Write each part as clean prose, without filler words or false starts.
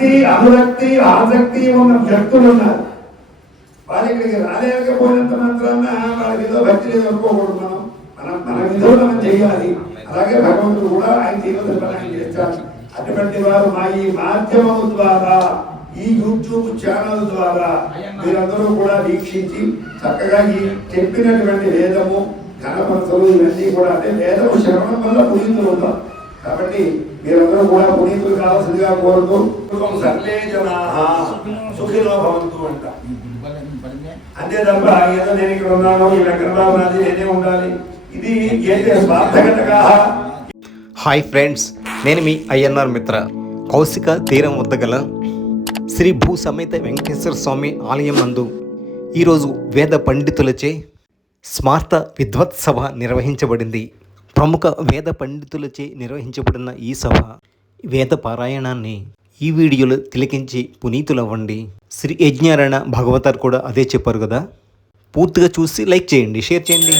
భక్తి అనురక్తి ఆసక్తి ఉన్న వ్యక్తులు ఉన్నారు. వాళ్ళు ఇక్కడికి రాలేకపోయినంత మాత్రాన వాళ్ళకి ఏదో భక్తి లేదు అనుకోకూడదు. మన విధులు మనం చేయాలి. అలాగే భగవంతుడు కూడా ఆయన తీవ్రతను చేస్తారు. అటువంటి వారు మా ఈ మాధ్యమం ద్వారా, ఈ యూట్యూబ్ ఛానల్ ద్వారా మీరందరూ కూడా వీక్షించి చక్కగా ఈ చెప్పినటువంటి వేదము ఘనపరచలు ఇవన్నీ కూడా, అంటే వేదము శ్రవణం వల్ల పునీతులు ఉంటారు. కాబట్టి మీరందరూ కూడా పునీతులు కావాల్సిందిగా కోరుతూ సర్వే జనాః సుఖినో భవంతు అంట. అంతే తప్ప ఏదో నేను ఇక్కడ ఉన్నాను, ఈ వెంకటరావు నాది నేనే ఉండాలి, ఇది ఏంటి స్వార్థగతగా. హాయ్ ఫ్రెండ్స్, నేను మీ ఐఎన్ఆర్ మిత్ర. కౌశిక తీరం వద్ద గల శ్రీ భూ సమేత వెంకటేశ్వర స్వామి ఆలయం నందు ఈరోజు వేద పండితులచే స్మార్త విద్వత్సభ నిర్వహించబడింది. ప్రముఖ వేద పండితులచే నిర్వహించబడిన ఈ సభ వేద పారాయణాన్ని ఈ వీడియోలో తిలకించి పునీతులవ్వండి. శ్రీ యజ్ఞారాయణ భాగవతారు కూడా అదే చెప్పారు కదా. పూర్తిగా చూసి లైక్ చేయండి, షేర్ చేయండి.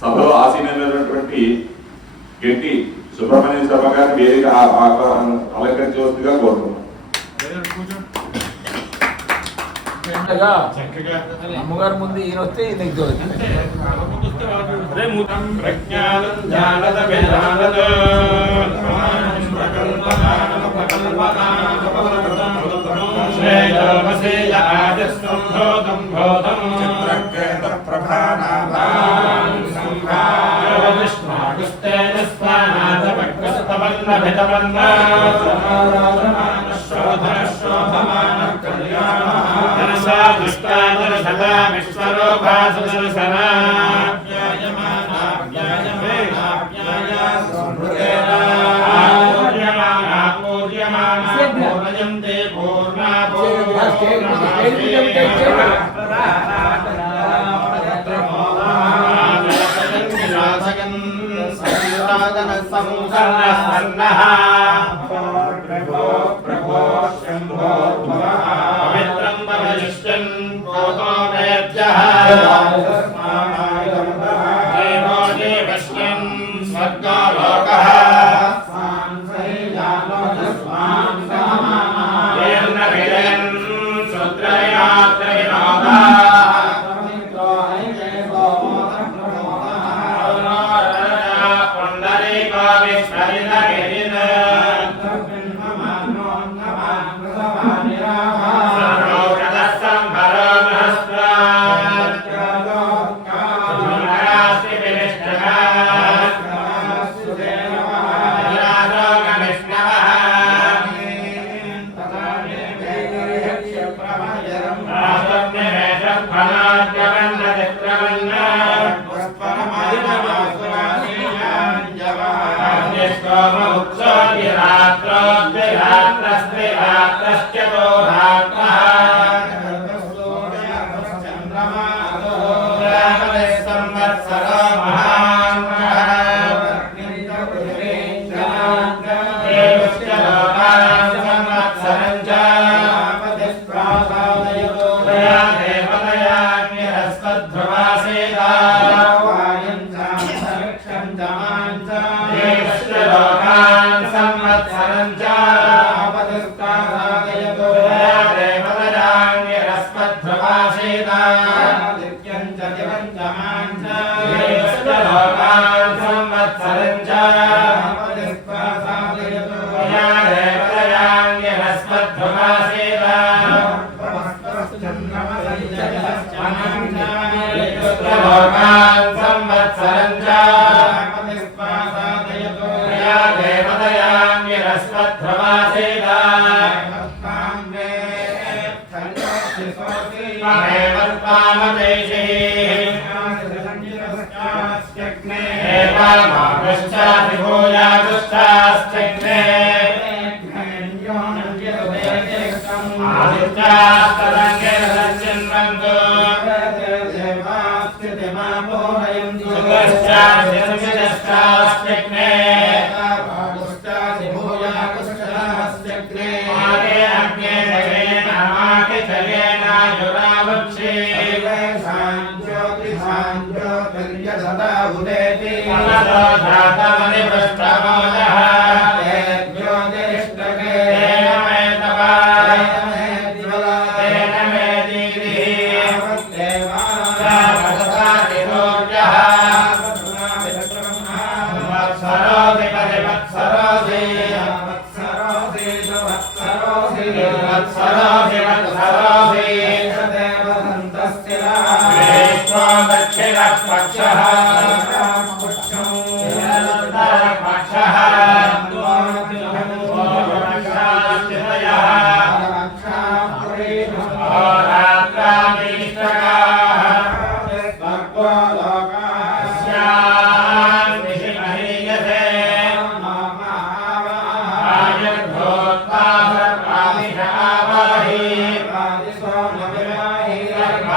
సభలో ఆసీనమైనటువంటి గట్టి సుబ్రహ్మణ్య సభ గారిని వేదిక అలంకరించవలసిందిగా కోరుతున్నాం. అమ్మగారు ముందు ఈయన వస్తే ఈయన Swami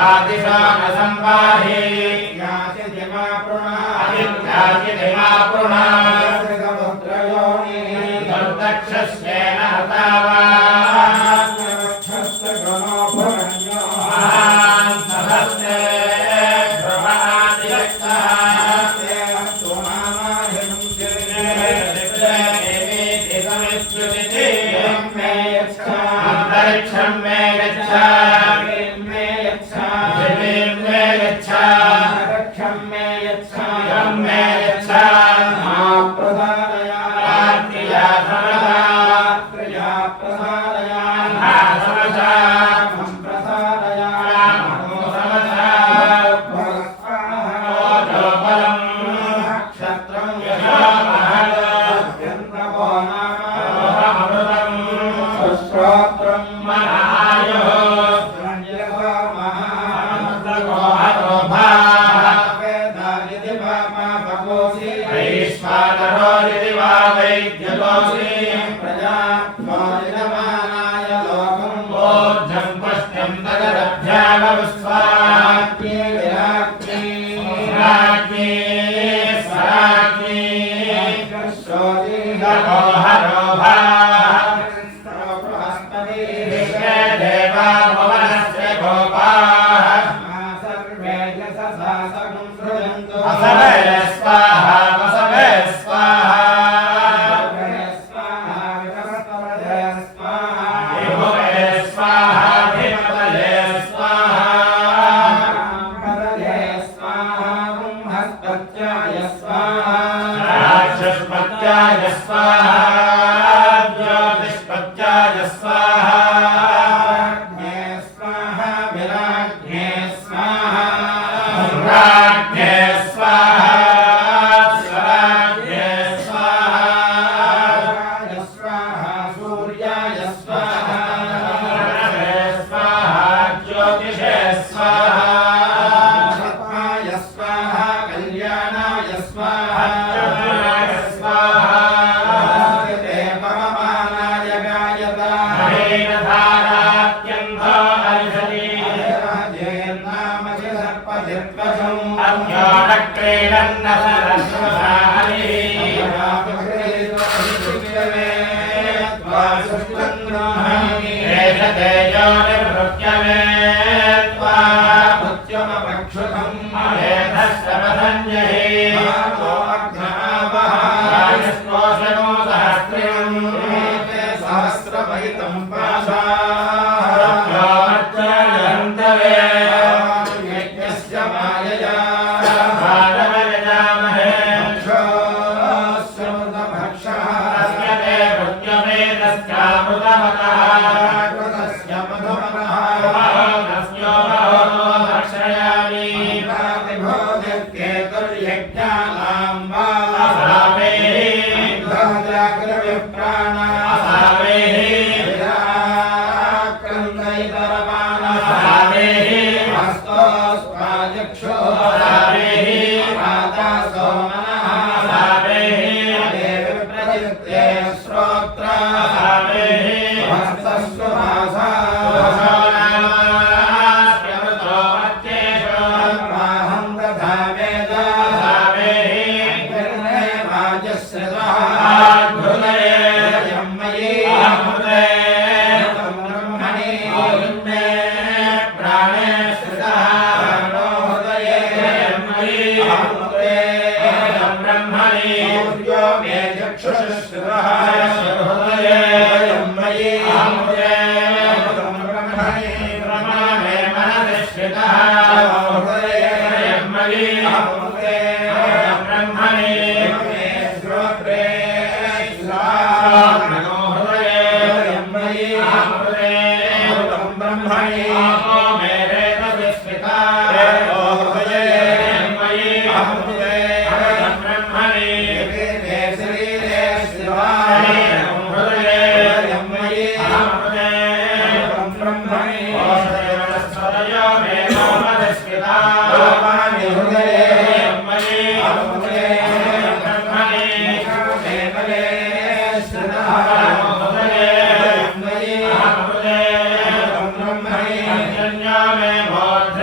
वादिशान संवाहि याति दिमापृणा समुद्रयोनि दक्षस्येन हतावा ब्रह्मणे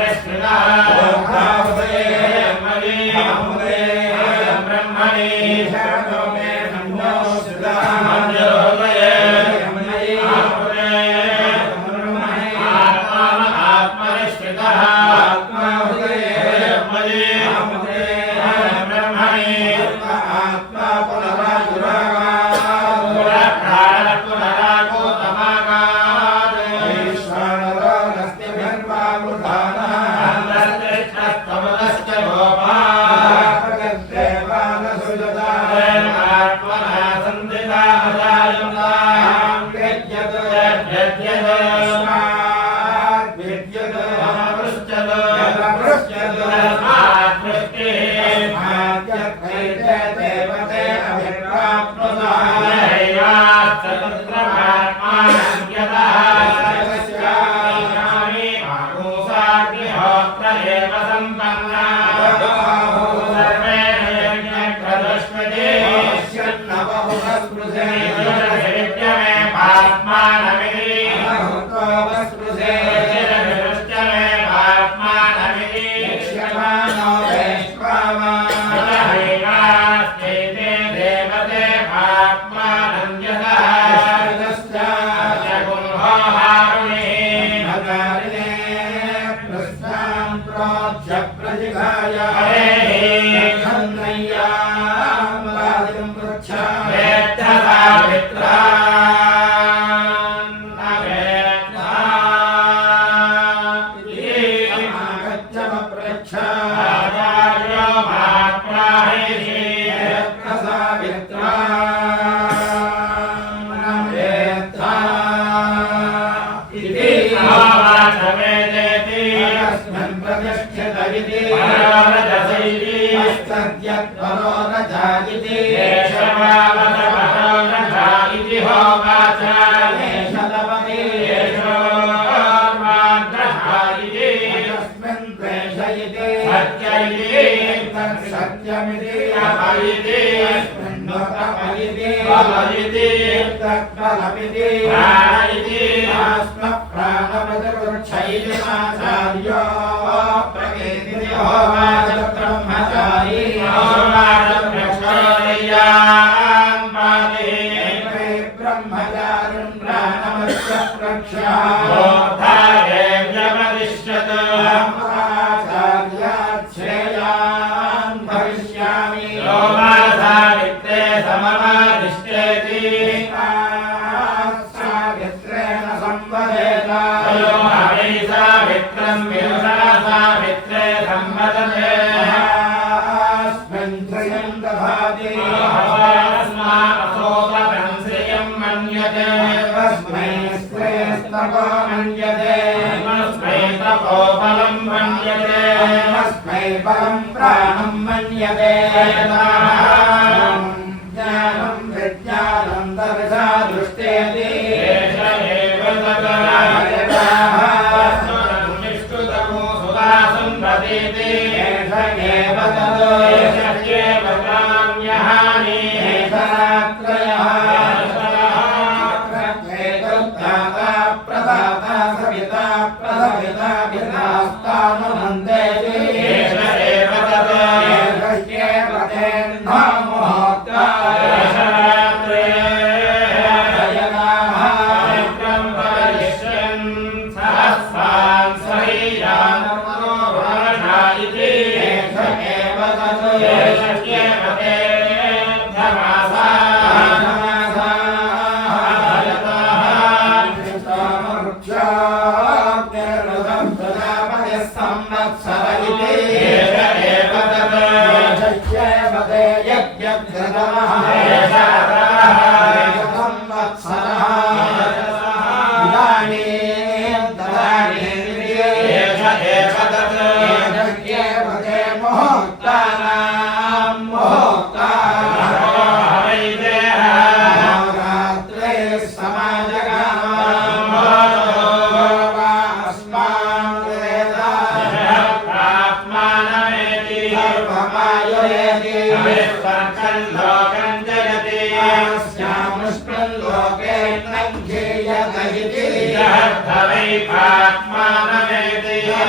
Bye.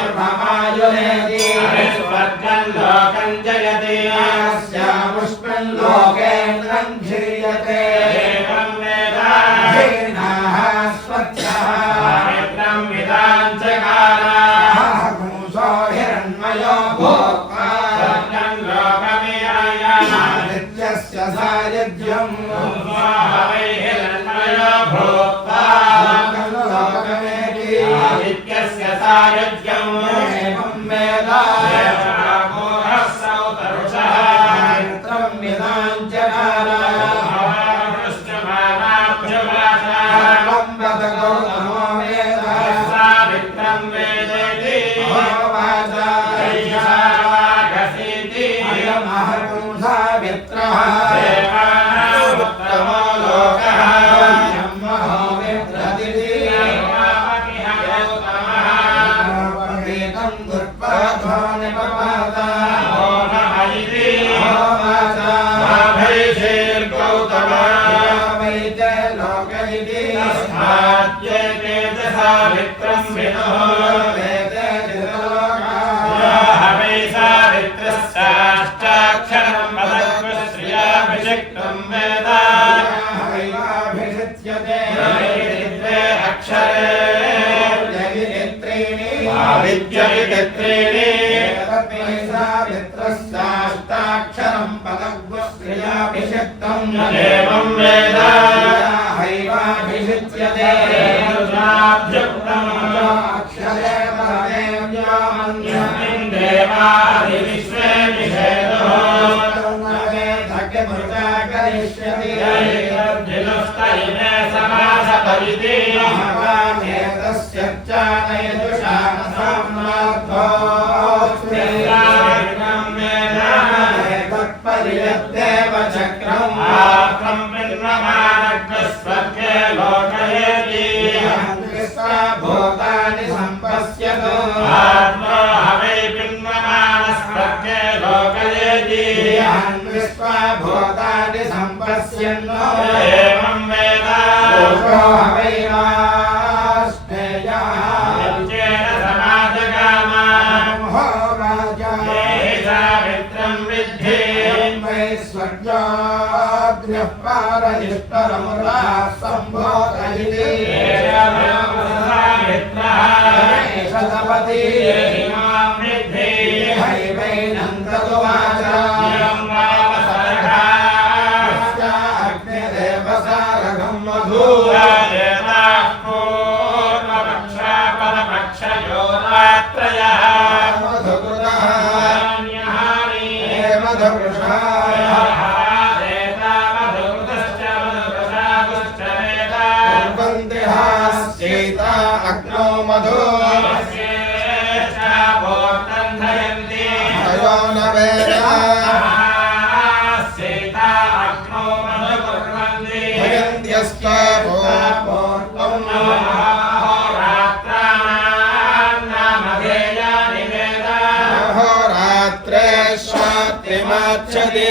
सर्वमायुरेति स्वर्गं लोकं जयति अस्या पुष्पं लोकेन्द्रं क्षीयते एवं वेदा हीनाः स्वच्छः मित्रं विदाञ्चकाराः पुंसो हिरण्मयो भोक्ता स्वर्गं लोकमेयायादित्यस्य सायुज्यं वै हिरण्मयो भोक्ता स्वर्गं लोकमेति आदित्यस्य सायुज्यं एवं वेदा मोहः सौतरुषः मित्रं विदाञ्चकाराः सावित्रं वेदेति सावित्रः देवानामुत्तमो लोकः सावित्रं सावित्रस्याष्टाक्षरं पदश्रियाभिषिक्तं वेद द्वे अक्षरे विद्यवित्रीणि सावित्रस्याष्टाक्षरं पदश्रियाभिषिक्तं एवं वेद हैवाभिषिच्यते अक्षरे परमेव्योमन्यस्मिन् देवादिविश्वे निषेदो करिष्यति तर्जिलस्तैमे समासपरिति भगवानेतस्य चानयजुषामसाम्राद्धोऽस्मि तत्परियद्देव चक्रम् आत्मं पिन्वमानग्नस्वर्गे लोकयेति भूतानि सम्पश्यतु आत्मा हवै पिन्वमानस्वर्गे लोकयेति विश्वभूतानि सम्पश्यन्नो एवं वेद पुरुषो हवै वाष्णेयः यज्ञेन समाजगामो राजा सावित्रं विद्धि वै स्वर्गाग्न्यः पारयिष्टरमुरा सम्भोधयति शतपति इमां विद्धि हैवैनन्दतुवाच अग्निदेवसारगं मधुरादेवाः पूर्वपक्षापरपक्षयोरात्रयः मधुकृतः मधुकृषः सीता अग्नौ मधु भयो न वेद सीता अग्नौ मधु कुर्वन्ति भयन्त्यश्च पूर्वं रात्राणान्नामधेयानि वेद अहोरात्रे स्वात्तिमाच्छति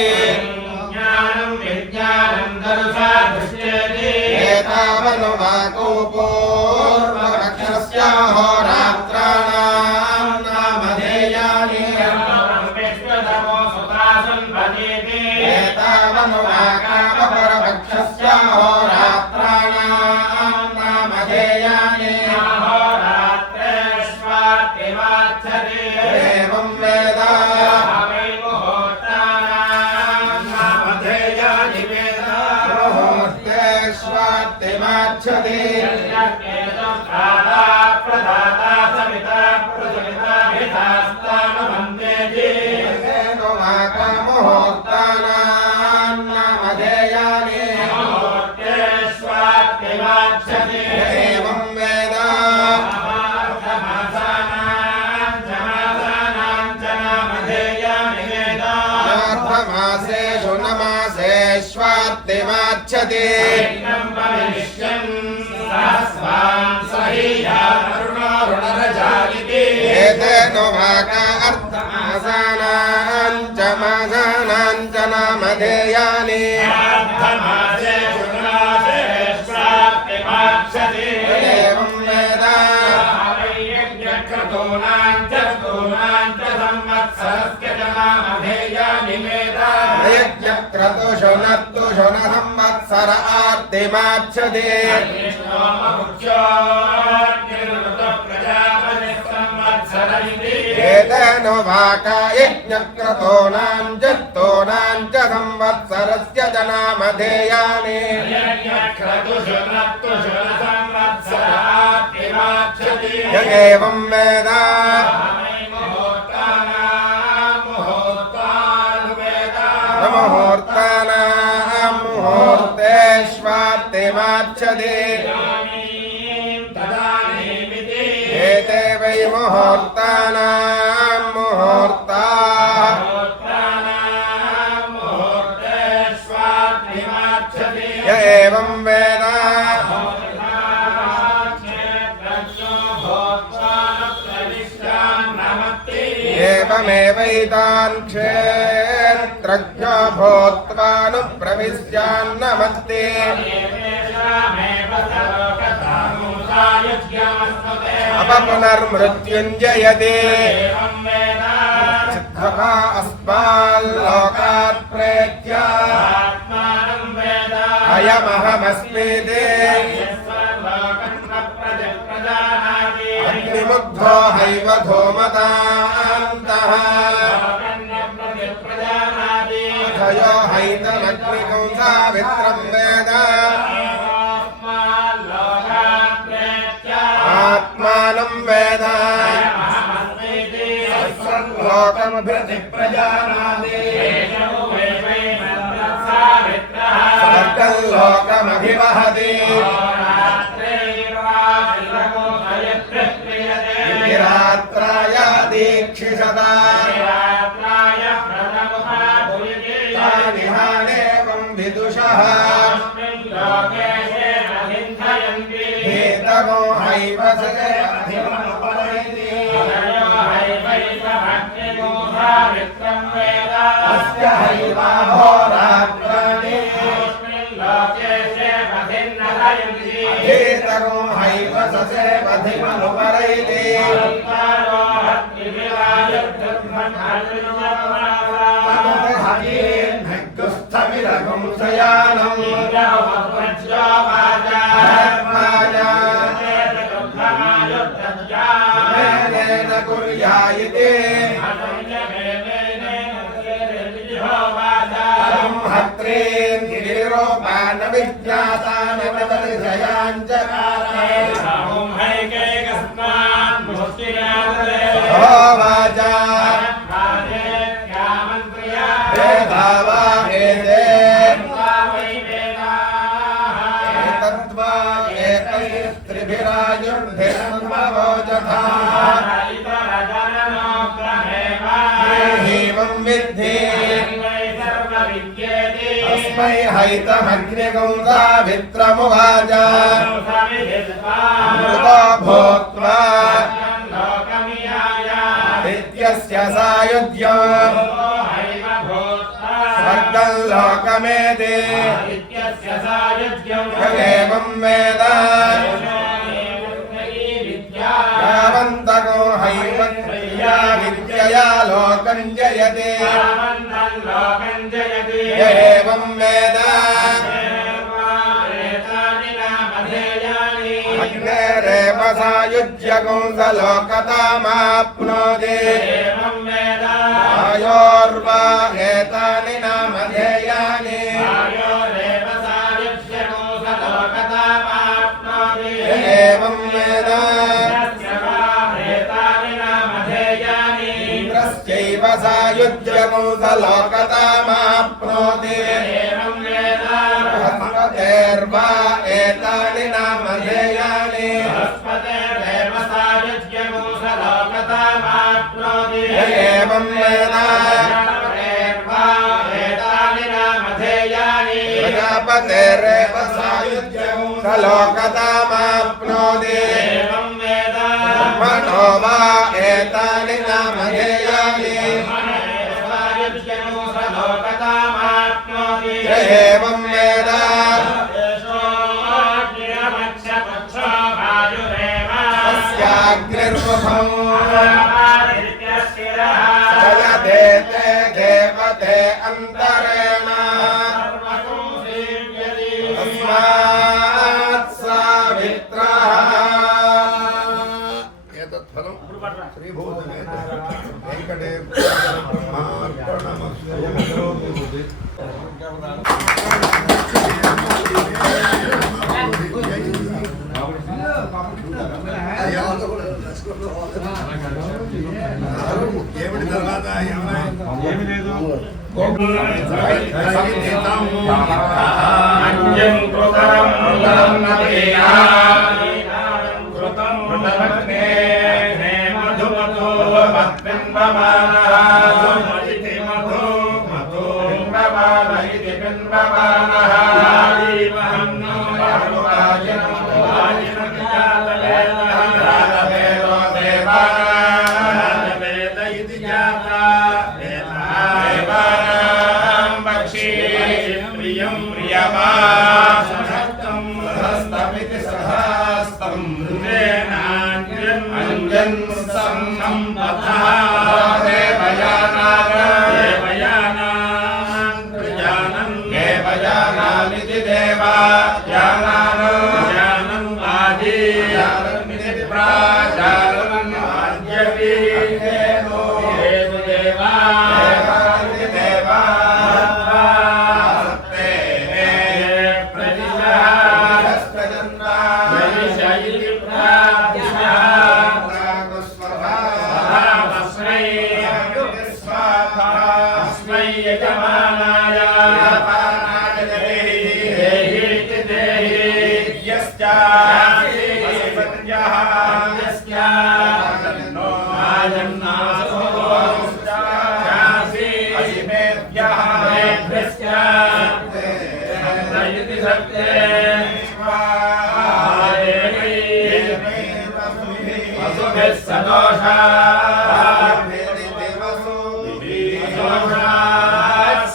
ज्ञानं विज्ञानं दर्शा दृश्यते एतावन्वाको पूर्वपक्षस्य होरात्राणां नामधेयानि विश्वतमो सुतासन्पदेति एतावन्वाकापरपक्षस्य होरात्राणां नामधेयानि अहोरात्रे स्वात्तिमाच्छति एवं वेद वै मुहूर्तानां नामधेयानि वेद मुहूर्ते स्वात्तिमाच्छति प्रदाता सविता प्रसविताभिधास्तानमन्तेति मुहूर्तानां नामधेयानि मुहूर्ते स्वात्तिमाच्छति एवं वेद मासानां च नामधेयानि वेद मासेषु नमासे स्वात्तिमाच्छति एतेनो भागा अर्थमासानां च मासानां च नामधेयानि एवं वेद यज्ञक्रतूनां च संवत्सर आर्तिमाच्छति एतेनो वाकायज्ञक्रतोनां जत्तोनां च संवत्सरस्य जनामधेयानि य एवं वेद मुहूर्तानां मुहूर्तेष्वार्तिमाच्छति एते वै मुहूर्तानां मुहूर्ताः य एवं वेद एवमेवैतान् क्षेत्रज्ञो भूत्वानुप्रविश्यान्नमत्ते अपपुनर्मृत्युञ्जयते सिद्धः अस्माल्लोकात् प्रेत्य अयमहमस्मीति अग्निमुग्धो हैव धूमतान्तः अथयो हैतमग्निकंसावित्रं वेद आत्मानं वेद लोकमभिप्रजानाति स्वर्गल्लोकमभिवहति रात्राय दीक्षिषदा तानिहानेवं विदुषः हेतमो हैव अस्य हैवाहोरात्राणि हेतरो हैव ससे पथिमनुपरैति स्थविरगुंसयानम् मेनेन कुर्यायिते हत्रेन् गिरिरोपान विज्ञातान नवदर्शयाञ्चकारे वाचा वेदावा एते एतद्वा एकैस्त्रिभिरायुर्भिर्मवोचथा हेमं विद्धि तस्मै हैतमग्निगुंसावित्रमुवाच मृतो भूत्वा नित्यस्य सायुज्यम् स्वर्गं लोकमेति एवं वेद यावन्तको हैव विद्यया लोकं जयते एवं वेद अग्नेरेव सायुज्यगुंसलोकतामाप्नोति आयोर्वा एतानि नामधेयानि एवं वेद इन्द्रस्यैव सायुज्यगुंसलोकतामाप्नोति बृहस्पतेर्वा एतानि नामधेयानि एवं वेद प्रजापतेरेव सायुज्यगुंसलोकतामाप्नोति ब्रह्मणो वा एतानि नामधेयानि एवं वेद अस्याग्निर्मुखम् देते देवते अन्तरेण तस्मात् सावित्रः एतत् फलं श्रीभूतमेत वेङ्कटेश्वर ब्रह्मार्पणमस्तु ఏమిటి తర్వాత ఏమి లేదు అంజం కృతం నదీయా కృతం మృతమగ్నే మధుమధు మత్పింబమానః మదితి మధు మధు బింబమాన ఇతి బింబమానః జీవహన్నో బహువాజనం వాజనం జాతవేదః జాతవేదో దేవానాం వేద ఇతి జాతా దేవానాం పక్షీ ప్రియం ప్రియమాసహస్తం సహస్తమితి సహస్తం అంజన్ సంపథః దేవయానాం దేవయానాం ప్రజానం దేవయానానితి దేవాయానాం జానం ఆది జానమితి ప్రాజానం ఆద్యపి దేవో దేవా దేవానితి దేవా సత్తే ప్రతిశస్త్రజంతా జయిషయితి ప్రాతిశః తస్మై తస్మై యజమానాయ దేహి దేహి యస్యాసి సంజః యస్యాన్నో ఆజన్నాసో యాసి అసిమేభ్యః మేభ్యశ్చ దయతి సత్తే వసుభిః సదోషా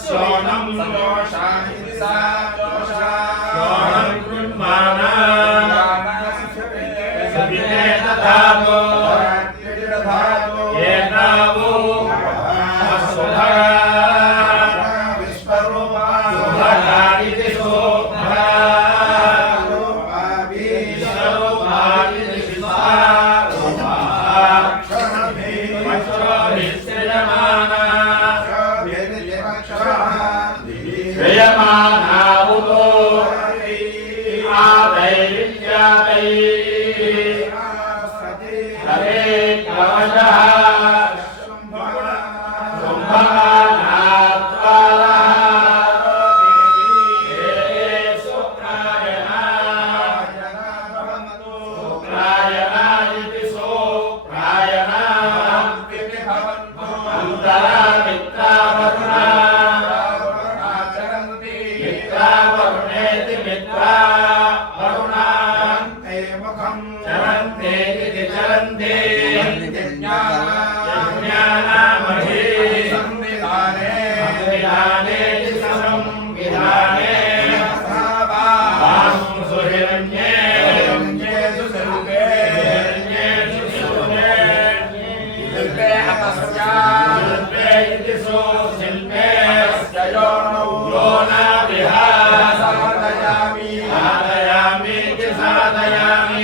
సోనం సోనం కృణ్మానా ధాతో ఏతావో అసుభా విశ్వరూపా సుభాయితి శోభా విశ్వరూపాయితి శివా అక్షరభిస్సృజమానా శ్రేయమానావుతో ఆదైర్యాదై హరే కవచః చరంతే చరంతే జ్ఞానామహి సంవిధానే సంవిధానే సంవిధానే సుహిరణ్యే సుశిల్పే సుశిల్పే శిల్పే హతస్యా శిల్పే ఇతి సుశిల్పే యోనౌ యోనా విహార సాధయామి సాధయామి సాధయామి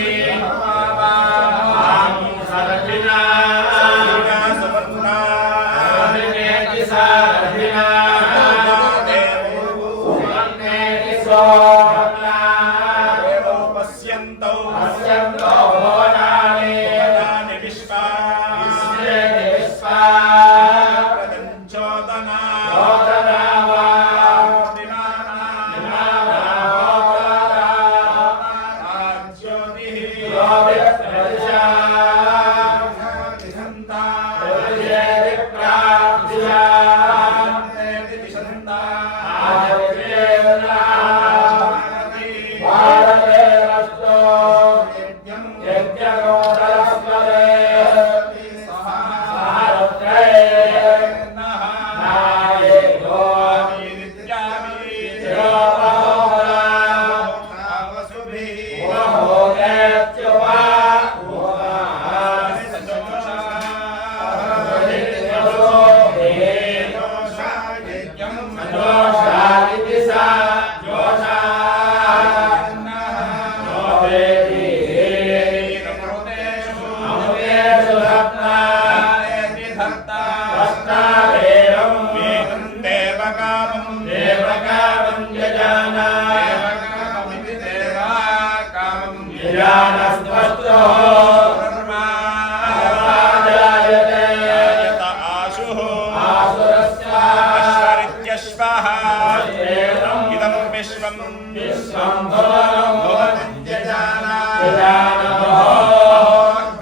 విశ్వం విశ్వం భువనం భువనంజానో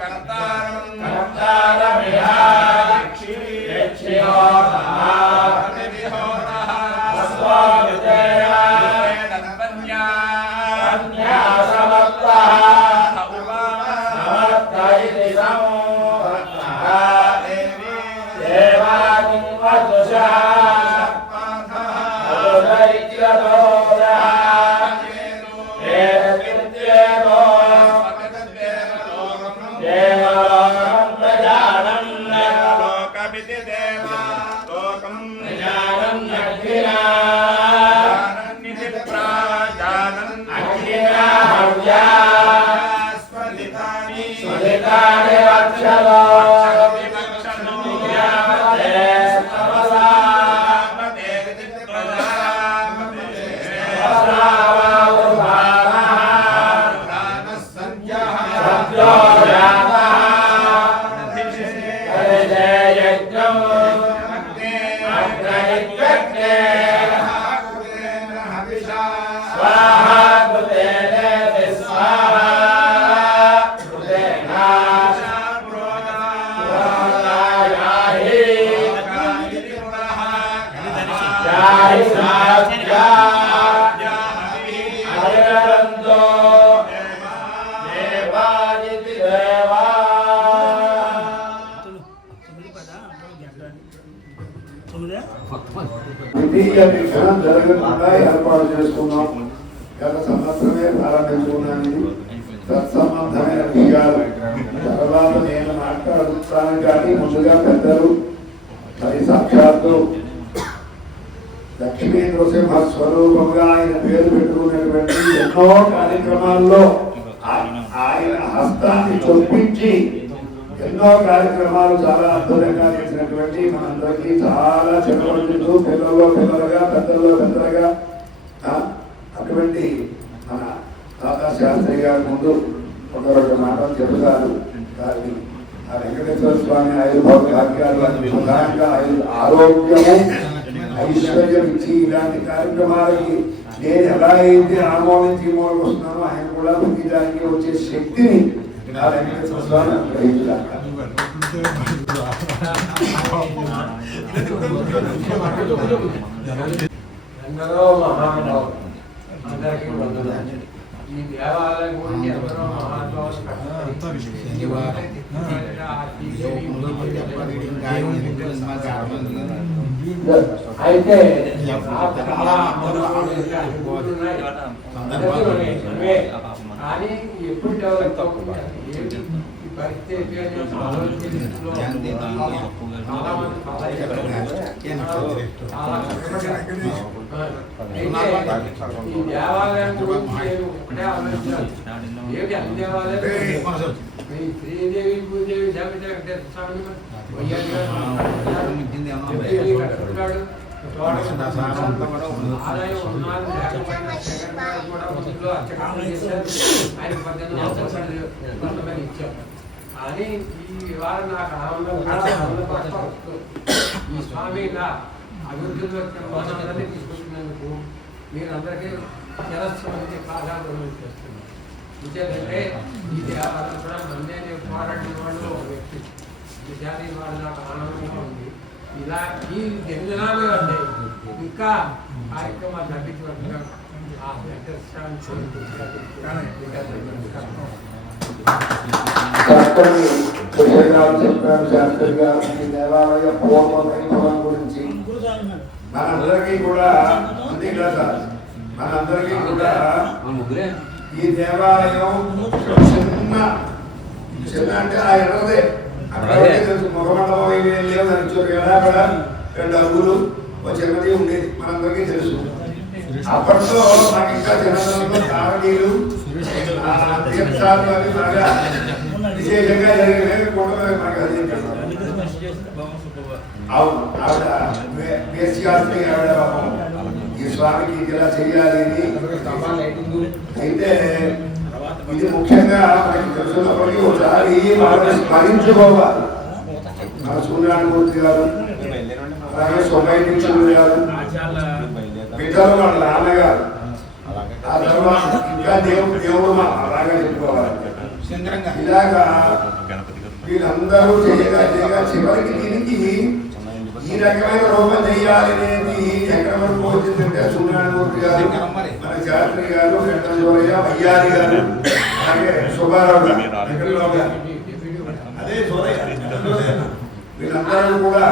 కర్తారం కర్తారమిహ యక్షియో విహోరః స్వామిదేవ న్యాసమత్తః సమత్తైతి సమోహః దేవానిం వసుషః ద్వితీయ క్షణం జరగకుండా ఏర్పాటు చేసుకున్నాం. గత సంవత్సరమే ప్రారంభించుకున్నాను. ఇది తత్సంబంధమైన విషయాలు తర్వాత నేను మాట్లాడుతాను. కానీ ముందుగా పెద్దలు మరి సాక్షాత్తు లక్ష్మీ నృసింహ స్వరూపంగా ఆయన పేరు పెట్టుకున్నటువంటి ఎన్నో కార్యక్రమాల్లో ఆయన హస్తాన్ని చొప్పించి ఎన్నో కార్యక్రమాలు చాలా అద్భుతంగా చేసినటువంటి మనందరికీ చాలా చెప్పబడుతూ పిల్లల్లో పిల్లలుగా పెద్దల్లో పెద్దలుగా అటువంటి మన తాతా శాస్త్రి గారి ముందు ఒక రెండు మాటలు చెబుతారు. దాన్ని ఆ వెంకటేశ్వర స్వామి ఆయుర్భావ భాగ్యాలు ప్రధానంగా ఆరోగ్యము ఐశ్వర్యం ఇచ్చి ఇలాంటి కార్యక్రమాలకి నేను ఎలా అయితే ఆమోదించి వస్తున్నానో ఆయన కూడా దానికి వచ్చే శక్తిని ఆ వెంకటేశ్వర స్వామి గ్రహించాలి. ఎందరో మహానుభావులు అందరికీ వందనాలు. ఈ దేవాలయం గురించి ఎందరో మహానుభావులు అయితే కానీ ఎప్పుడు డెవలప్ పరిస్థితి ఈ దేవాలయం గురించి ఒకటే ఆలోచించాలి. ఏమిటి అన్ని దేవాలయం శ్రీదేవి భూదేవి జాగ్రత్త వెంకటేశ్వర స్వామి కట్టుకున్నాడు. ఆదాయం ఉన్నాడు లేకపోయినా కూడా ముందులో అర్చకాలు చేశారు. ఆయన 18 కొంతమంది ఇచ్చారు. కానీ ఈ వారం నాకు ఆనందంగా ఈ స్వామి ఇలా అభివృద్ధిలో వచ్చిన మనందరినీ తీసుకొచ్చినందుకు మీరందరికీ శిరస్సు మంచి కాలాలు చేస్తున్నారు. ఇంకేంటంటే ఈ దేవాలయం కూడా మందే పోరాడిన వాళ్ళు ఒక వ్యక్తి విద్యార్థి వాళ్ళు నాకు ఆనందంగా ఉంది. ఇలా ఈ జన్మనాలు అంటే ఇంకా కార్యక్రమాలు నటించినట్టుగా ఆ వెంకటేశ్వర చెప్పారు శాస్త్రి గారు. ఈ దేవాలయ పూర్వ వైభవం గురించి మనందరికీ కూడా ఉంది కదా. మనందరికీ కూడా ఈ దేవాలయం చిన్న అంటే ఆ ఎర్రదే అక్కడ తెలుసు. ముఖమండపం ఏమి లేవు. దానికి కదా అక్కడ 2 అడుగులు ఒక చిన్నది ఉండేది. మనందరికీ తెలుసు. అప్పట్లో నాకు ఇంకా చిన్నతనంలో కారణీలు తీర్థాలు అవి బాగా విశేషంగా జరిగినాయి. నాకు అది అవును. ఆవిడ శాస్త్రి ఆవిడ ఈ స్వామికి ఇలా చెయ్యాలి అని. అయితే ఇది ముఖ్యంగా మనకి తెలుసున్నప్పటికీ ఒకసారి వాళ్ళని స్మరించుకోవాలి. మన సూర్యనారాయణమూర్తి గారు, అలాగే సొమైనిక్షుడు గారు, విఠలు వాళ్ళ నాన్నగారు ఆ తర్వాత ఇంకా దేవుడు అలాగా చెప్పుకోవాలి. ఇలాగా వీళ్ళందరూ చేయగా చివరికి దీనికి ఈ రకమైన రూపం చేయాలి అనేది ఎక్కడ వరకు వచ్చిందంటే సూర్యనారాయణమూర్తి గారు, మన శాస్త్రి గారు, వెంకటేశ్వరయ్య, అయ్యారి గారు, అలాగే సుబ్బారావు గారు, అదే సూరయ్య, వీళ్ళందరూ కూడా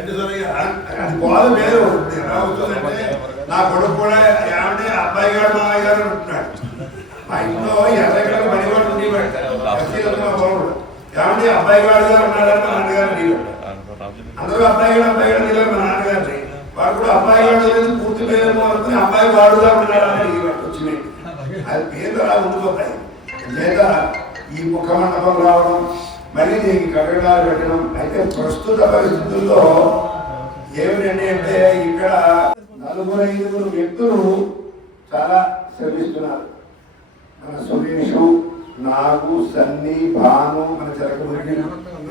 అది బాధ వేరు. ఎలా అవుతుందంటే నా కొడుకు కూడా ఏమంటే అబ్బాయి గారు మామయ్య గారు ఉంటున్నాడు. మా ఇంట్లో ఎర్రగడ్డ పనివాడు ఉండేవాడు. ఏమంటే అబ్బాయి గారు గారు ఉన్నాడని మా నాన్నగారు ఉండేవాడు. అందరూ అబ్బాయి గారు ఉండేవారు మా నాన్నగారిని. వాడు కూడా అబ్బాయి గారు పూర్తి పేరు అనుకుని అబ్బాయి వాడుగా ఉన్నాడని అడిగేవాడు. వచ్చినాయి అది పేరు అలా ఉండిపోతాయి. లేదా ఈ ముఖ మండపం రావడం, మళ్ళీ దీనికి కట్టడాలు పెట్టడం. అయితే ప్రస్తుత పరిస్థితుల్లో ఏమిటండి అంటే ఇక్కడ 4-5 వ్యక్తులు చాలా శ్రమిస్తున్నారు. మన సురేషు, నాగు, సన్ని, భాను, మన చిలకమురికి,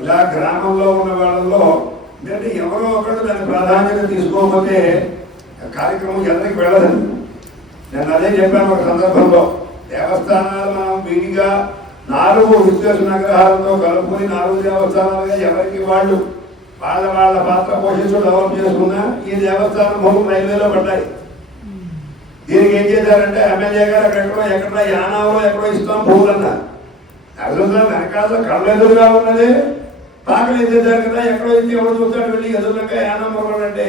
ఇలా గ్రామంలో ఉన్న వాళ్ళలో అంటే ఎవరో ఒకరు దాని ప్రాధాన్యత తీసుకోకపోతే కార్యక్రమం ఎవరికి వెళ్ళదండి. నేను అదే చెప్పాను ఒక సందర్భంలో. దేవస్థానాలు మనం విడిగా 4 విశ్వేశ నగరాలతో కలుపుకొని 4 దేవస్థానాలుగా ఎవరికి వాళ్ళు వాళ్ళ పాత్ర పోషించడం డెవలప్ చేసుకున్నా ఈ దేవస్థానం భూములు రైల్వేలో పడ్డాయి. దీనికి ఏం చేశారంటే ఎమ్మెల్యే గారు ఎక్కడో యానాలో ఎక్కడో ఇస్తాం భూములు అన్నారు. అసలు వెనకాల కళ్ళ ఎదురుగా ఉన్నది పాకలు ఏం చేశారు కదా, ఎక్కడో ఇచ్చి ఎవరు చూస్తాడు వెళ్ళి ఎదురుగా యానం అంటే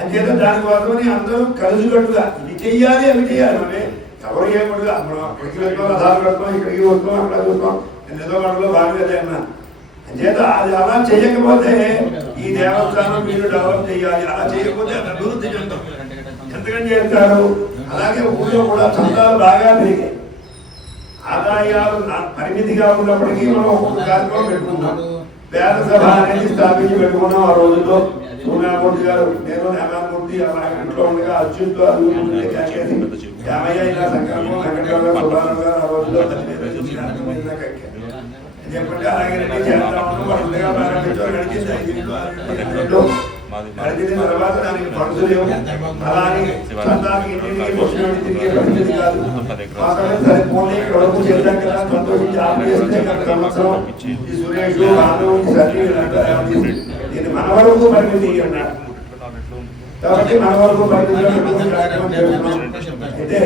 అంచేత దానికోసమని అందరూ కలిసికట్టుగా ఇవి చెయ్యాలి అవి చేయాలి. అంటే ఎవరు ఏమడుగా మనం అక్కడికి వెళ్తాం, రథాలు కడతాం, ఇక్కడికి వస్తాం, అక్కడ చూస్తాం, ఎన్నో గంటలో బాగా అన్నా. అంచేత అది అలా చేయకపోతే ఈ దేవస్థానం మీరు డెవలప్ చేయాలి. అలా చేయకపోతే అది అభివృద్ధి చెందాం. ఎంతకని చేస్తారు. అలాగే ఊళ్ళో కూడా చందాలు బాగా పెరిగాయి. ఆదాయాలు పరిమితిగా ఉన్నప్పటికీ మనం ఒక్కొక్క కార్యక్రమం పెట్టుకున్నాం. వేద సభ అనేది స్థాపించి పెట్టుకున్నాం. ఆ రోజుల్లో సూర్యనారాయణమూర్తి గారు, నేను నారాయణమూర్తి ఇంట్లో ఉండగా అచ్యుతో అభివృద్ధి కాకేసి 50 ఇలా సంకల్పం వెంకటరావు సుబ్బారావు గారు ఆ రోజుల్లో చెప్పండి. అలాగే చేద్దామని వాళ్ళుగా ప్రారంభించారు. గడిచిన తర్వాత దానికి ఫండ్స్ లేవు. అలాగే చందానికి ఇంటికి తిరిగే పరిస్థితి కాదు. సరిపోయి కొడుకు చేద్దాం కదా సంతోషించి ఆపేస్తే గత సంవత్సరం ఈ సురేష్ రాను సరి దీన్ని మన వరకు పరిమితి అన్నాడు. కాబట్టి మన వరకు అయితే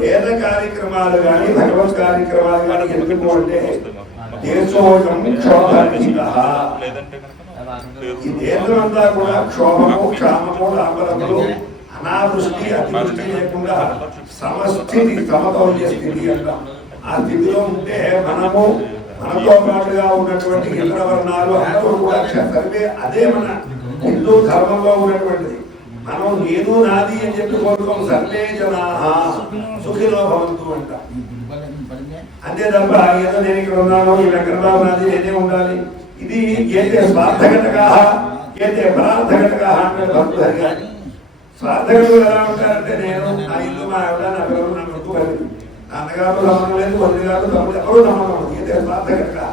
వేద కార్యక్రమాలు కానీ భగవత్ కార్యక్రమాలు కానీ ఎందుకు అంటే దేశోజం క్షోభారహిత. ఈ దేశమంతా కూడా క్షోభము, క్షామము, లాభలములు, అనావృష్టి, అతివృష్టి లేకుండా సమస్థితి, సమతౌల్య స్థితి అంటాం. ఆ స్థితిలో ఉంటే మనము మనతో పాటుగా ఉన్నటువంటి ఇతర వర్ణాలు అందరూ కూడా సర్వే అదే మన హిందూ ధర్మంలో ఉన్నటువంటిది. మనం నేను నాది అని చెప్పి కోరుకోం. సర్వే జనాః సుఖినో భవంతు అంట. అంతే తప్ప ఏదో నేను ఇక్కడ ఉన్నాను, ఈ వెంకటరావు నాది, నేనే ఉండాలి. ఇది ఏతే స్వార్థఘటకా ఏతే పరార్థఘటకా అంటే భక్తులు హరిగాలి. స్వార్థఘటులు ఎలా ఉంటారంటే నేను, నా ఇల్లు, మా ఆవిడ, నా పిల్లలు, నా కొడుకు, నాన్నగారు సంబంధం లేదు, వదిలి గారు, తమ్ముడు ఎవరు సంబంధం లేదు. ఏతే స్వార్థఘటకా